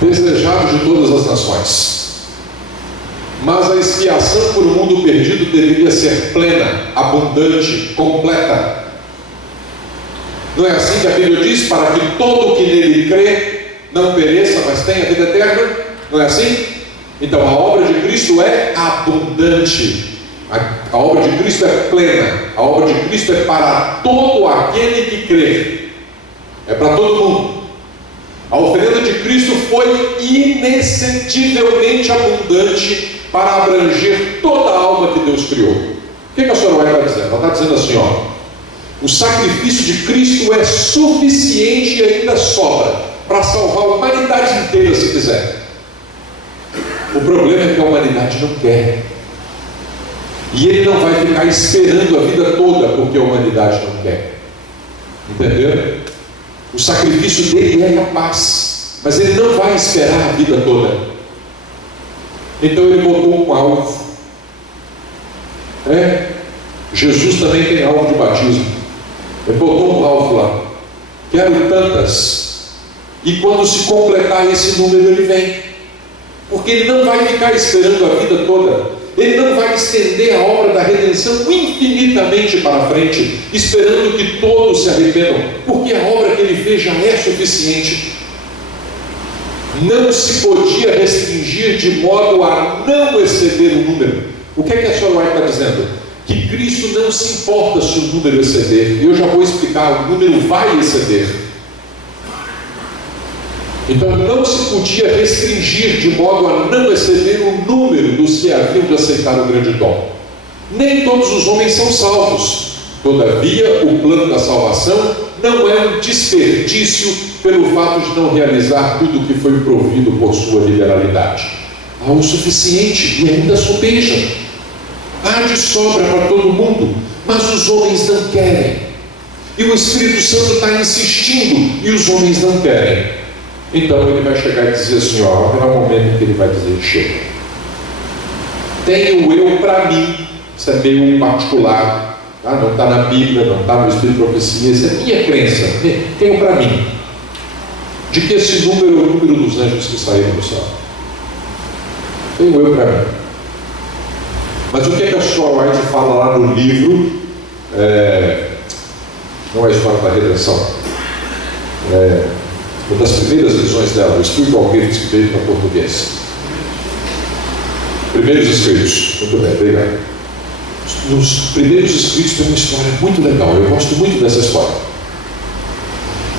Desejado de todas as nações. Mas a expiação por um mundo perdido deveria ser plena, abundante, completa. Não é assim que a Bíblia diz? Para que todo o que nele crê não pereça, mas tenha vida eterna. Não é assim? Então a obra de Cristo é abundante. A obra de Cristo é plena. A obra de Cristo é para todo aquele que crê. É para todo mundo. A oferenda de Cristo foi inexcedivelmente abundante para abranger toda a alma que Deus criou. O que a senhora vai estar dizendo? Ela está dizendo assim, ó: o sacrifício de Cristo é suficiente e ainda sobra para salvar a humanidade inteira, se quiser. O problema é que a humanidade não quer. E Ele não vai ficar esperando a vida toda porque a humanidade não quer. Entenderam? O sacrifício dele é capaz, mas Ele não vai esperar a vida toda. Então Ele botou um alvo. Jesus também tem alvo de batismo. Ele botou um alvo lá: quero tantas. E quando se completar esse número, Ele vem. Porque Ele não vai ficar esperando a vida toda. Ele não vai estender a obra da redenção infinitamente para frente, esperando que todos se arrependam, porque a obra que Ele fez já é suficiente. Não se podia restringir de modo a não exceder o número. O que é que a senhora White está dizendo? Que Cristo não se importa se o número exceder. Eu já vou explicar: o número vai exceder. Então não se podia restringir de modo a não exceder o número dos que haviam de aceitar o grande dom. Nem todos os homens são salvos. Todavia, o plano da salvação não é um desperdício pelo fato de não realizar tudo o que foi provido por sua liberalidade. Há o suficiente e ainda sobeja. Há de sobra para todo mundo, mas os homens não querem. E o Espírito Santo está insistindo e os homens não querem. Então Ele vai chegar e dizer assim, ó, haverá um momento em que Ele vai dizer: chega. Tenho eu para mim. Isso é meio particular, tá? Não está na Bíblia, não está no Espírito de Profecia. Isso é minha crença. Tenho para mim de que esse número é o número dos anjos que saíram do céu. Tenho eu para mim. Mas o que é que a Sora White fala lá no livro? Não é a história da redenção. Uma das primeiras visões dela, o Spiritual Gifts, que veio para português. Primeiros escritos. Muito bem, obrigado. Nos primeiros escritos tem uma história muito legal. Eu gosto muito dessa história.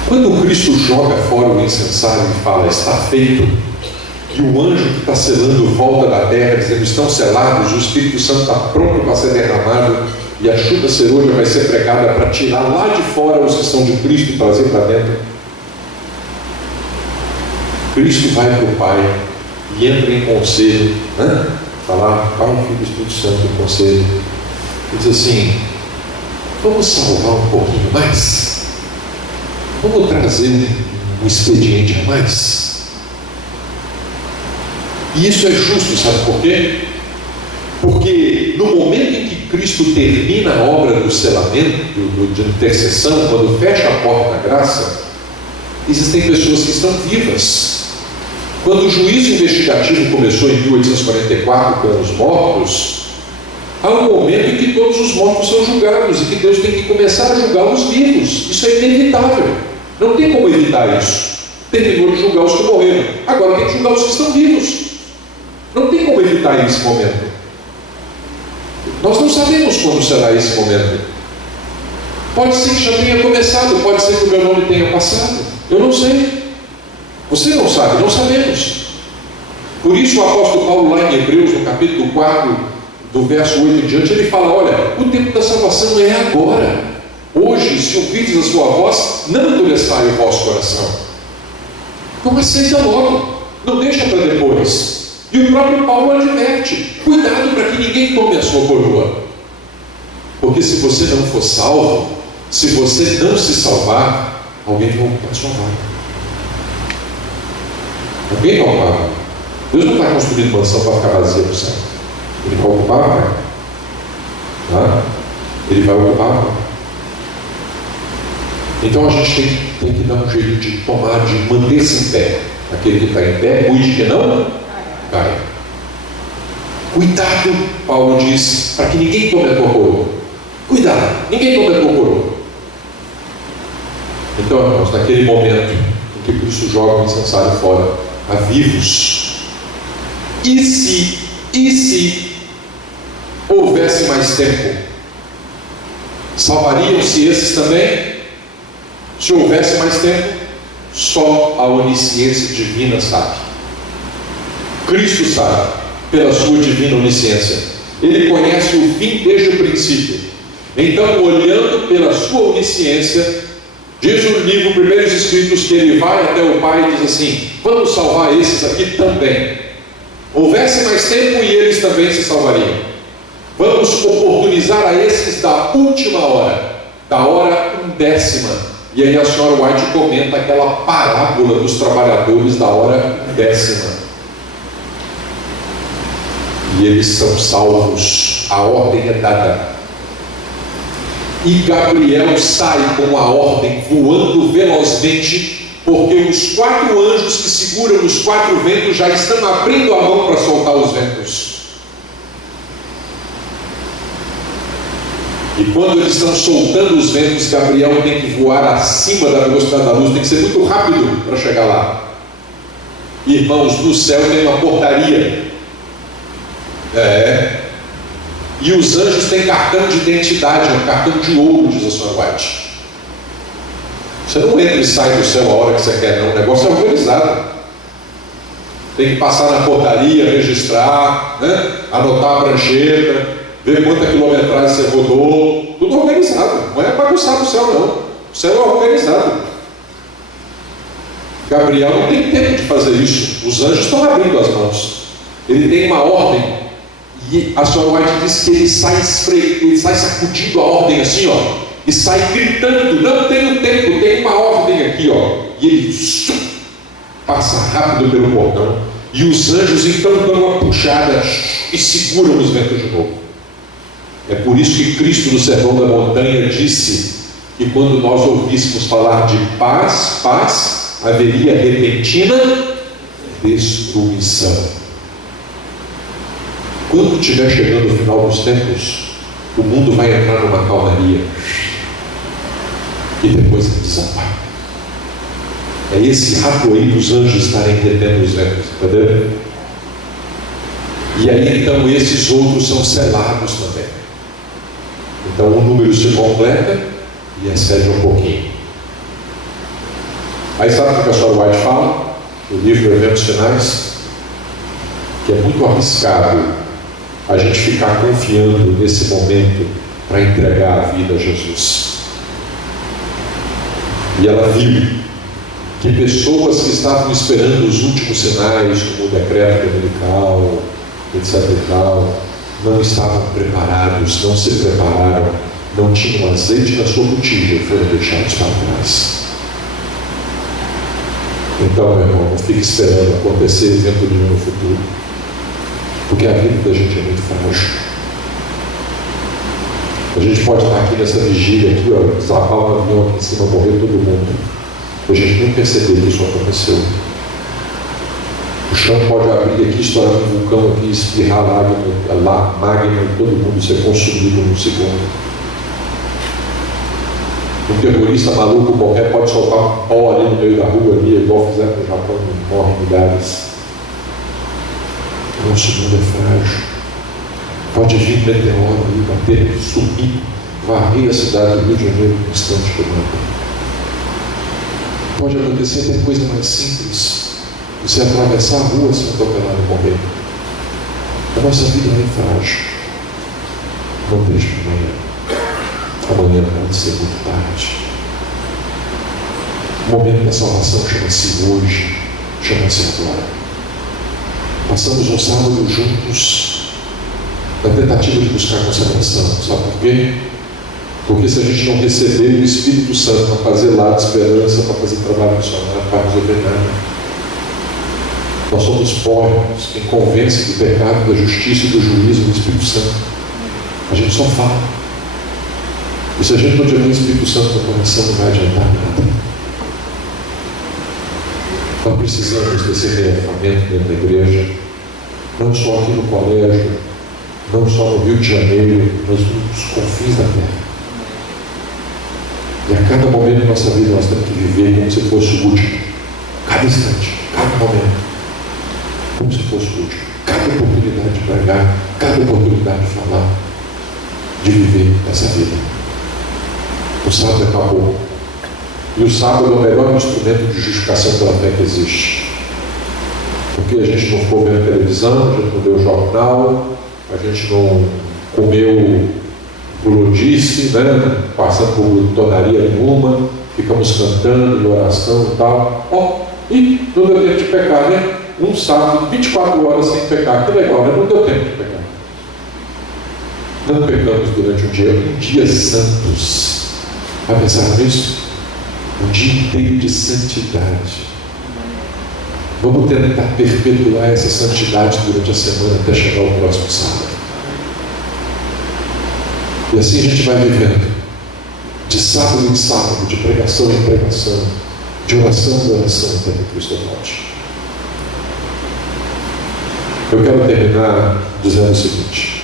Quando Cristo joga fora o incensário e fala: está feito, e o anjo que está selando volta da terra dizendo: estão selados, o Espírito Santo está pronto para ser derramado, e a chuva serôdia vai ser pregada para tirar lá de fora os que são de Cristo e trazer para dentro. Cristo vai para o Pai e entra em conselho, falar Pai, Filho e Espírito Santo em conselho, e diz assim: vamos salvar um pouquinho mais? Vamos trazer um expediente a mais? E isso é justo, sabe por quê? Porque no momento em que Cristo termina a obra do selamento, de intercessão, quando fecha a porta da graça, existem pessoas que estão vivas. Quando o juízo investigativo começou em 1844 pelos mortos, há um momento em que todos os mortos são julgados e que Deus tem que começar a julgar os vivos. Isso é inevitável. Não tem como evitar isso. Terminou de julgar os que morreram. Agora tem que julgar os que estão vivos. Não tem como evitar esse momento. Nós não sabemos quando será esse momento. Pode ser que já tenha começado, pode ser que o meu nome tenha passado. Eu não sei. Você não sabe, não sabemos. Por isso o apóstolo Paulo, lá em Hebreus, no capítulo 4, do verso 8 em diante, ele fala: olha, o tempo da salvação é agora. Hoje, se ouvirdes a sua voz, não endureçai o vosso coração. Não aceita logo, não deixa para depois. E o próprio Paulo adverte: cuidado para que ninguém tome a sua coroa. Porque se você não for salvo, se você não se salvar, alguém vai ocupar a sua vaga. Alguém vai ocupar. Deus não está construindo mansão para ficar vazia no céu. Ele vai ocupar a vaga. Tá? Ele vai ocupar a vaga. Então a gente tem que dar um jeito de tomar, de manter-se em pé. Aquele que está em pé, cuide que não caia. Cuidado, Paulo diz, para que ninguém tome a tua coroa. Cuidado, ninguém tome a tua coroa. Então, irmãos, naquele momento em que Cristo joga o incensário fora, avivos. E se houvesse mais tempo, salvariam-se esses também? Se houvesse mais tempo, só a onisciência divina sabe. Cristo sabe, pela sua divina onisciência. Ele conhece o fim desde o princípio. Então, olhando pela sua onisciência, diz o livro Primeiros Escritos que ele vai até o Pai e diz assim: vamos salvar esses aqui também. Houvesse mais tempo e eles também se salvariam. Vamos oportunizar a esses da última hora, da hora 1/10. E aí a senhora White comenta aquela parábola dos trabalhadores da hora 1/10. E eles são salvos, a ordem é dada. E Gabriel sai com a ordem voando velozmente, porque os 4 anjos que seguram os 4 ventos já estão abrindo a mão para soltar os ventos. E quando eles estão soltando os ventos, Gabriel tem que voar acima da velocidade da luz, tem que ser muito rápido para chegar lá. Irmãos, no céu tem uma portaria. E os anjos têm cartão de identidade, um cartão de ouro, diz a senhora White. Você não entra e sai do céu a hora que você quer, não. O negócio é organizado. Tem que passar na portaria, registrar, né? Anotar a prancheta, ver quanta quilometragem você rodou. Tudo organizado. Não é bagunçado o céu, não. O céu é organizado. Gabriel não tem tempo de fazer isso. Os anjos estão abrindo as mãos. Ele tem uma ordem. E a senhora White diz que ele sai sacudindo a ordem assim, ó, e sai gritando: não tenho tempo, tem uma ordem aqui, ó. E ele passa rápido pelo portão. E os anjos então dão uma puxada e seguram os ventos de novo. É por isso que Cristo, no Sermão da Montanha, disse que quando nós ouvíssemos falar de paz, haveria repentina destruição. Quando estiver chegando o final dos tempos, o mundo vai entrar numa calmaria e depois desabafar. É esse rato aí dos anjos estarem detendo os ventos, entendeu? E aí então esses outros são selados também. Então o número se completa e excede um pouquinho. Aí sabe o que a senhora White fala? No livro Eventos Finais, que é muito arriscado a gente ficar confiando nesse momento para entregar a vida a Jesus. E ela viu que pessoas que estavam esperando os últimos sinais, como o decreto dominical, etc. e tal, não estavam preparados, não se prepararam, não tinham azeite na sua botija e foram deixados para trás. Então, meu irmão, não fique esperando acontecer evento nenhum no futuro, porque a vida da gente é muito frágil. A gente pode estar aqui nessa vigília, aqui, ó, desabafar um avião aqui em cima, morrer todo mundo. A gente nem perceber que isso aconteceu. O chão pode abrir aqui, estourar um vulcão aqui, espirrar magma e todo mundo ser consumido num segundo. Um terrorista maluco qualquer pode soltar um pó ali no meio da rua, ali, igual fizeram no Japão, morrem milhares. O nosso mundo é frágil. Pode vir meteoro e bater, subir, varrer a cidade do Rio de Janeiro no instante que manda. Pode acontecer até coisa mais simples. Você atravessar a rua sem atropelado e morrer. A nossa vida é frágil. Não deixe para amanhã. Amanhã pode ser muito tarde. O momento da salvação chama-se hoje, chama-se agora. Passamos um sábado juntos na tentativa de buscar consagração. Sabe por quê? Porque se a gente não receber o Espírito Santo para fazer lá de esperança, para fazer trabalho missionário, não vai resolver nada. Nós somos pobres, quem convence do pecado, da justiça e do juízo do Espírito Santo. A gente só fala. E se a gente não tiver o Espírito Santo no coração, não vai adiantar nada. Nós precisamos desse reavivamento dentro da igreja, não só aqui no colégio, não só no Rio de Janeiro, mas nos confins da terra. E a cada momento da nossa vida nós temos que viver como se fosse o último. Cada instante, cada momento, como se fosse o último. Cada oportunidade de pregar, cada oportunidade de falar, de viver essa vida. O sábado acabou. E o sábado é o melhor instrumento de justificação pela fé que existe. Porque a gente não ficou vendo televisão, a gente não deu jornal, a gente não comeu gulodice, né? Passando por glutonaria nenhuma, ficamos cantando, de oração e tal. E não deu tempo de pecar, né? Um sábado, 24 horas sem pecar, que legal, né? Não deu tempo de pecar. Não pecamos durante um dia santos. Vai pensar nisso? Um dia inteiro de santidade. Vamos tentar perpetuar essa santidade durante a semana até chegar ao próximo sábado. E assim a gente vai vivendo, de sábado em sábado, de pregação em pregação, de oração em oração, até que Cristo volte. Eu quero terminar dizendo o seguinte: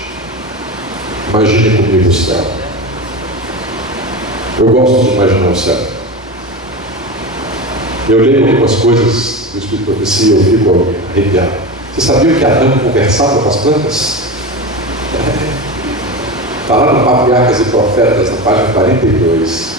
imagine comigo o céu. Eu gosto de imaginar o céu. Eu leio algumas coisas do Espírito de Profecia, eu fico arrepiado. Você sabia que Adão conversava com as plantas? Está lá no Patriarcas e Profetas, na página 42.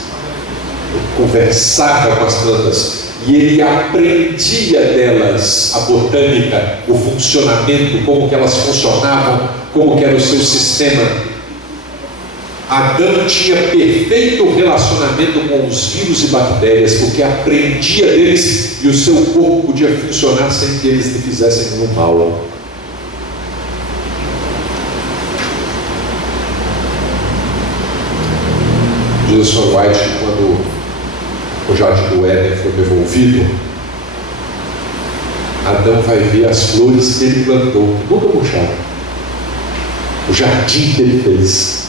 Ele conversava com as plantas e ele aprendia delas a botânica, o funcionamento, como que elas funcionavam, como que era o seu sistema. Adão tinha perfeito relacionamento com os vírus e bactérias, porque aprendia deles e o seu corpo podia funcionar sem que eles lhe fizessem nenhum mal. Diz o Sr. White que quando o jardim do Éden foi devolvido, Adão vai ver as flores que ele plantou, que nunca murcharam, o jardim que ele fez.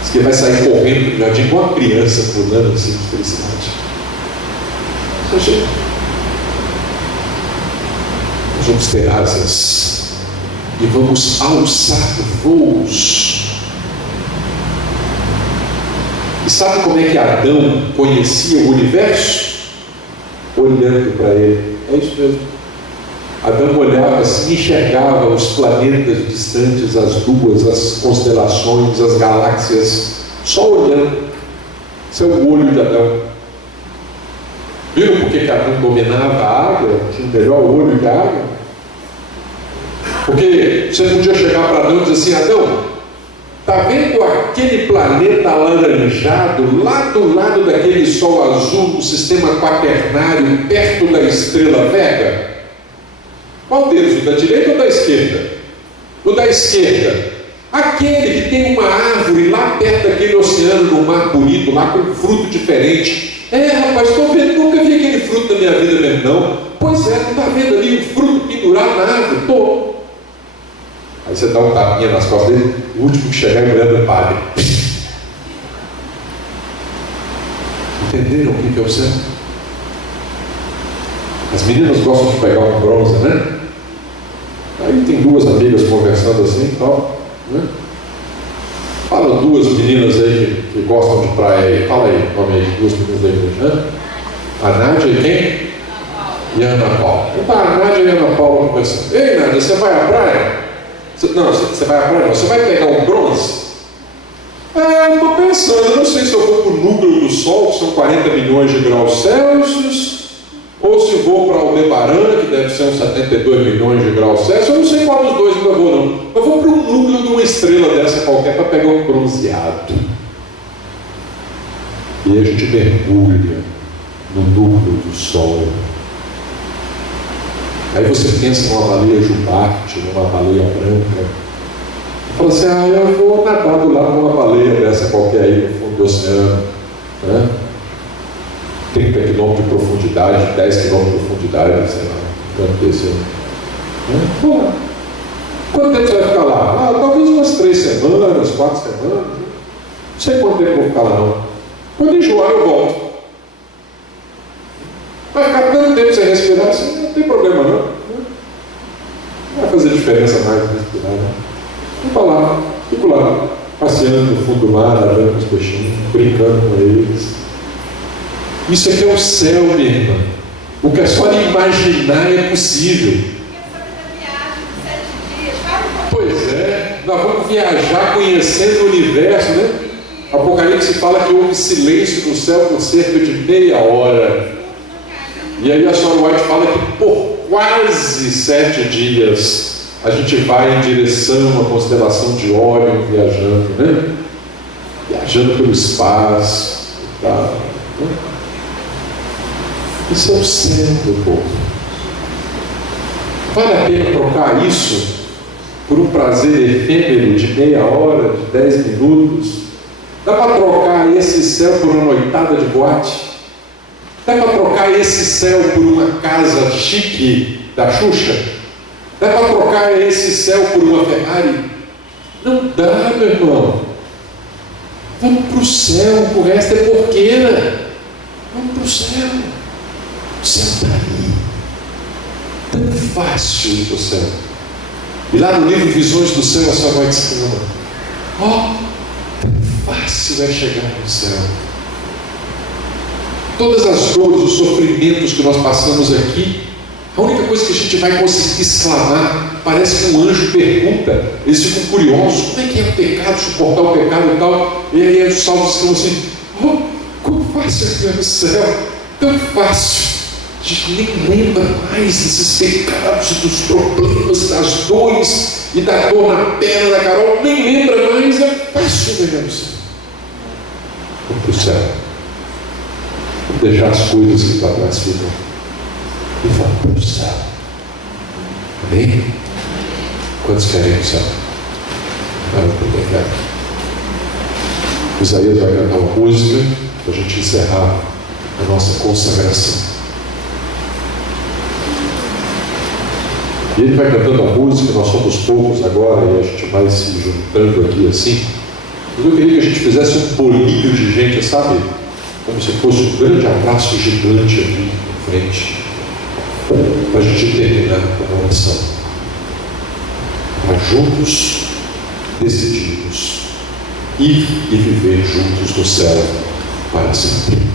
Diz que ele vai sair correndo do jardim com uma criança pulando assim de felicidade. Nós vamos ter asas e vamos alçar voos. E sabe como é que Adão conhecia o universo? Olhando para ele. É isso mesmo. Adão olhava assim, enxergava os planetas distantes, as luas, as constelações, as galáxias, só olhando. Esse é o olho de Adão. Viram por que Adão dominava a água? Tinha o melhor olho da água? Porque você podia chegar para Adão e dizer assim: Adão, está vendo aquele planeta alaranjado lá do lado daquele sol azul do sistema quaternário, perto da estrela Vega? Qual deles? O da direita ou da esquerda? O da esquerda. Aquele que tem uma árvore lá perto daquele oceano, no mar bonito, lá com um fruto diferente. Rapaz, estou vendo, nunca vi aquele fruto da minha vida mesmo, não. Pois é, não está vendo ali um fruto pendurado na árvore? Estou. Aí você dá um tapinha nas costas dele, o último que chegar e olhando o padre. Entenderam o que é o céu? As meninas gostam de pegar um bronze, né? Aí tem duas amigas conversando assim e tal, né? Fala duas meninas aí que gostam de praia aí. Fala aí, nome aí, duas meninas aí, né? A Nádia e quem? E a Ana Paula. Então a Nádia e a Ana Paula conversando. Ei, Nádia, você vai à praia? Não, você vai à praia não. Você vai pegar um bronze? Eu estou pensando, eu não sei se eu vou para o núcleo do Sol, que são 40 milhões de graus Celsius, ou se vou para Aldebaran, que deve ser uns 72 milhões de graus Celsius. Eu não sei qual dos dois eu vou, não. Eu vou para um núcleo de uma estrela dessa qualquer para pegar um bronzeado. E a gente mergulha no núcleo do Sol. Aí você pensa numa baleia jubarte, numa baleia branca. Fala assim, eu vou nadar do lado de uma baleia dessa qualquer aí no fundo do oceano. Né? 30 quilômetros de profundidade, 10 quilômetros de profundidade, sei lá, quanto desse ano. Vamos lá. Quanto tempo você vai ficar lá? Talvez umas 3 semanas, 4 semanas. Não sei quanto tempo eu vou ficar lá não. Quando enjoar eu volto. Vai ficar tanto tempo sem respirar assim, não tem problema não. Não vai fazer diferença mais respirar, não. Vou para lá, fico lá, passeando no fundo do mar, nadando com os peixinhos, brincando com eles. Isso aqui é o céu, minha irmã. O que é só de imaginar é possível. Pois é, nós vamos viajar conhecendo o universo, né? Apocalipse fala que houve silêncio no céu por cerca de meia hora. E aí a Sr. White fala que por quase 7 dias a gente vai em direção à constelação de Órion, viajando, né? Viajando pelo espaço e tal. Né? Isso é o céu do povo. Vale a pena trocar isso por um prazer efêmero de meia hora, de 10 minutos? Dá para trocar esse céu por uma noitada de boate? Dá para trocar esse céu por uma casa chique da Xuxa? Dá para trocar esse céu por uma Ferrari? Não dá, meu irmão. Vamos para o céu, o resto é porqueira. Vamos para o céu. O céu está aí. Tão fácil ir para o céu. E lá no livro Visões do Céu, a sua vai dizendo: tão fácil é chegar no céu. Todas as dores, os sofrimentos que nós passamos aqui, a única coisa que a gente vai conseguir exclamar, parece que um anjo pergunta, eles ficam curiosos, como é que é o pecado, suportar o pecado e tal, e aí os salvos ficam assim, como fácil é chegar no céu, tão fácil. A gente nem lembra mais desses pecados, dos problemas, das dores e da dor na perna da Carol, nem lembra mais, é fácil chegar no céu. Vamos para o céu. Vamos deixar as coisas que para trás ficam e vamos para o céu. Amém? Quantos querem o céu? Vamos para o céu. Isaías vai cantar uma música para a gente encerrar a nossa consagração. E ele vai cantando a música, nós somos poucos agora e a gente vai se juntando aqui assim. Mas eu queria que a gente fizesse um bolinho de gente, sabe? Como se fosse um grande abraço gigante aqui na frente, para a gente terminar com uma oração. Mas juntos decidimos ir e viver juntos no céu para sempre.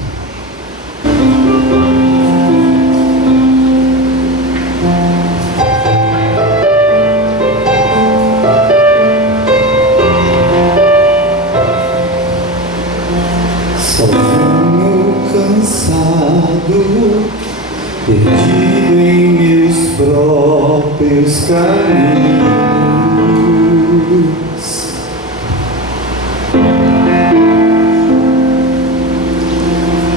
Perdido em meus próprios caminhos,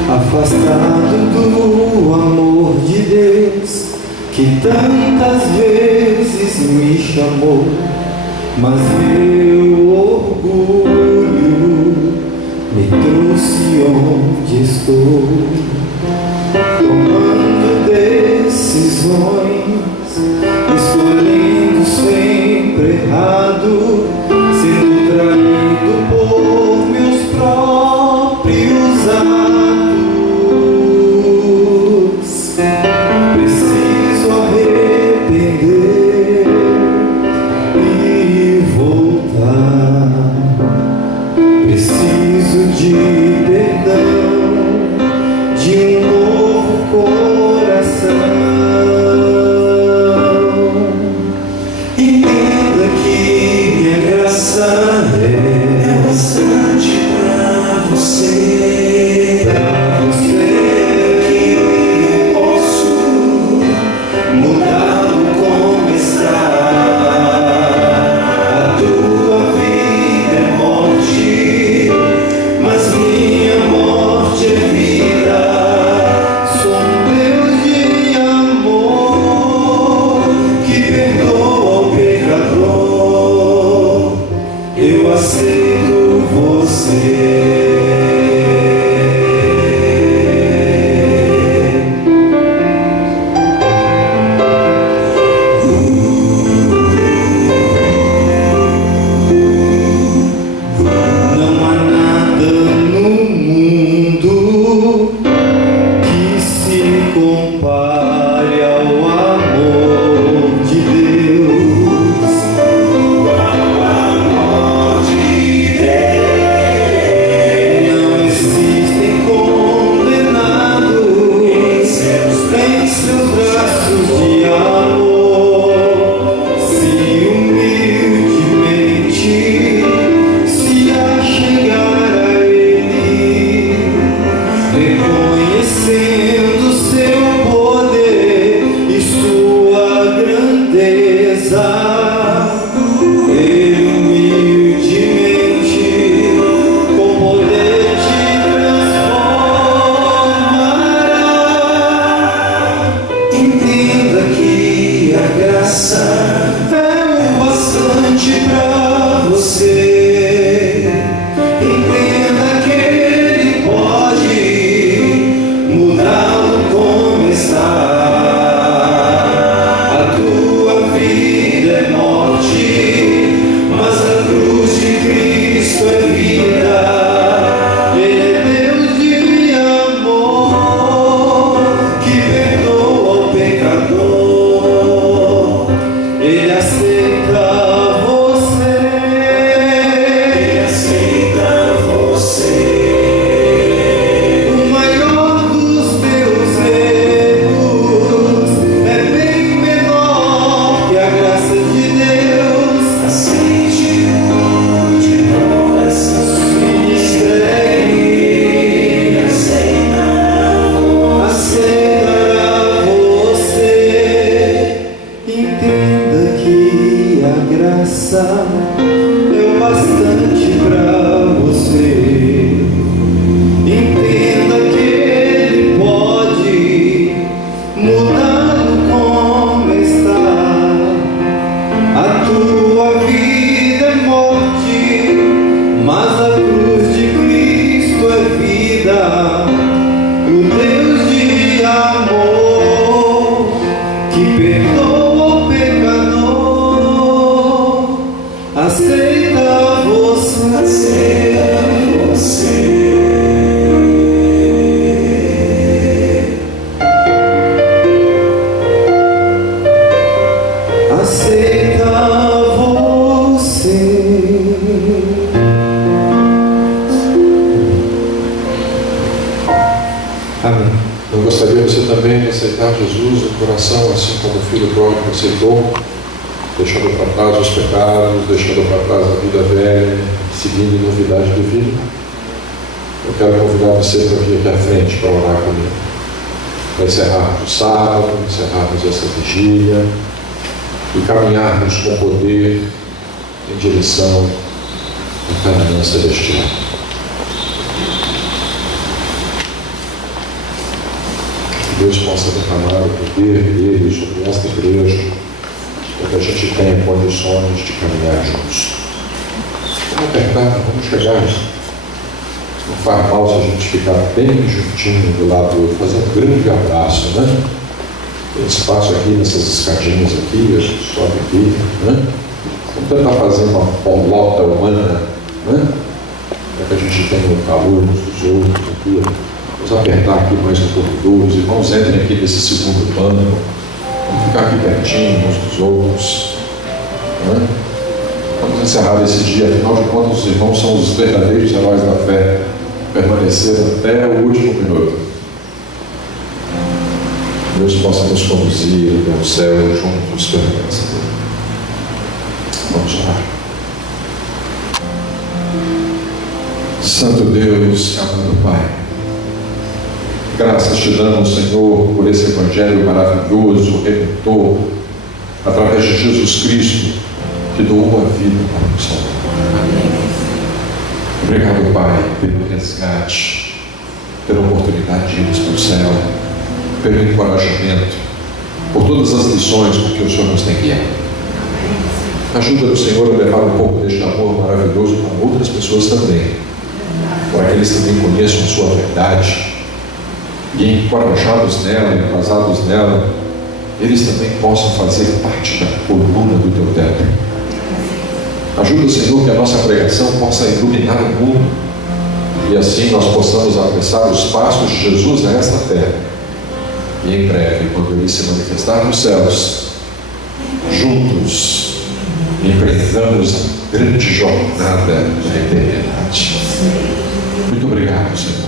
afastado do amor de Deus que tantas vezes me chamou, mas meu orgulho me trouxe onde estou. Tomando decisões, escolhendo sempre errado, sendo traído por meus próprios atos. Preciso arrepender e voltar. Preciso de perdão, de um novo coração. Entenda que minha graça é bastante pra você. Gostaria você também de aceitar Jesus no coração, assim como o filho pródigo aceitou, deixando para trás os pecados, deixando para trás a vida velha, seguindo novidade de vida? Eu quero convidar você para vir aqui à frente para orar comigo. Para encerrarmos o sábado, encerrarmos essa vigília e caminharmos com poder em direção à Canaã celestial. Que Deus possa derramar o poder dele sobre esta igreja, para que a gente tenha condições de caminhar juntos. Vamos apertar, vamos chegar. Não faz mal se a gente ficar bem juntinho do lado do outro, fazer um grande abraço, né? Tem espaço aqui nessas escadinhas aqui, a gente sobe aqui, né? Vamos tentar fazer uma polota humana, né? Para que a gente tenha o calor uns dos outros aqui. Vamos apertar aqui mais no corredor, os irmãos entrem aqui nesse segundo plano. Vamos ficar aqui pertinho uns dos outros, né? Vamos encerrar esse dia, afinal de contas os irmãos são os verdadeiros heróis da fé, permaneceram até o último minuto. Deus possa nos conduzir até o céu juntos pela graça dele. Vamos orar. Santo Deus, amado Pai, graças te damos, Senhor, por esse Evangelho maravilhoso, redentor, através de Jesus Cristo, que doou a vida para nos salvar. Obrigado, Pai, pelo resgate, pela oportunidade de irmos para o céu, pelo encorajamento, por todas as lições com que o Senhor nos tem guiado. Ajuda-nos, Senhor, a levar um pouco deste amor maravilhoso para outras pessoas também, para que eles também conheçam a sua verdade e, encorajados nela, embasados nela, eles também possam fazer parte da coluna do teu templo. Ajuda, Senhor, que a nossa pregação possa iluminar o mundo e assim nós possamos apressar os passos de Jesus nesta terra. E em breve, quando Ele se manifestar nos céus, juntos empreendamos a grande jornada da eternidade. Muito obrigado, Senhor.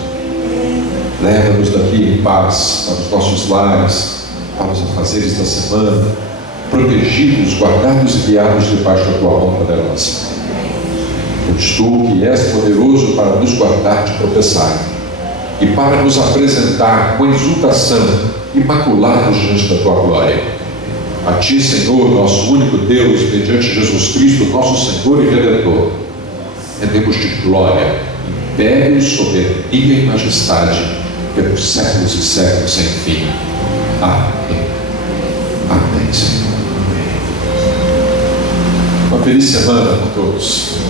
Leva-nos daqui em paz para os nossos lares, para os afazeres da semana, protegidos, guardados e guiados debaixo da tua mão poderosa. Pois tu que és poderoso para nos guardar de tropeçar e para nos apresentar com exultação, imaculados diante da tua glória. A ti, Senhor, nosso único Deus, mediante Jesus Cristo, nosso Senhor e Redentor, rendemos de glória, império, soberania e majestade, pelos séculos e séculos sem fim. Amém. Amém, Senhor. Uma feliz semana para todos.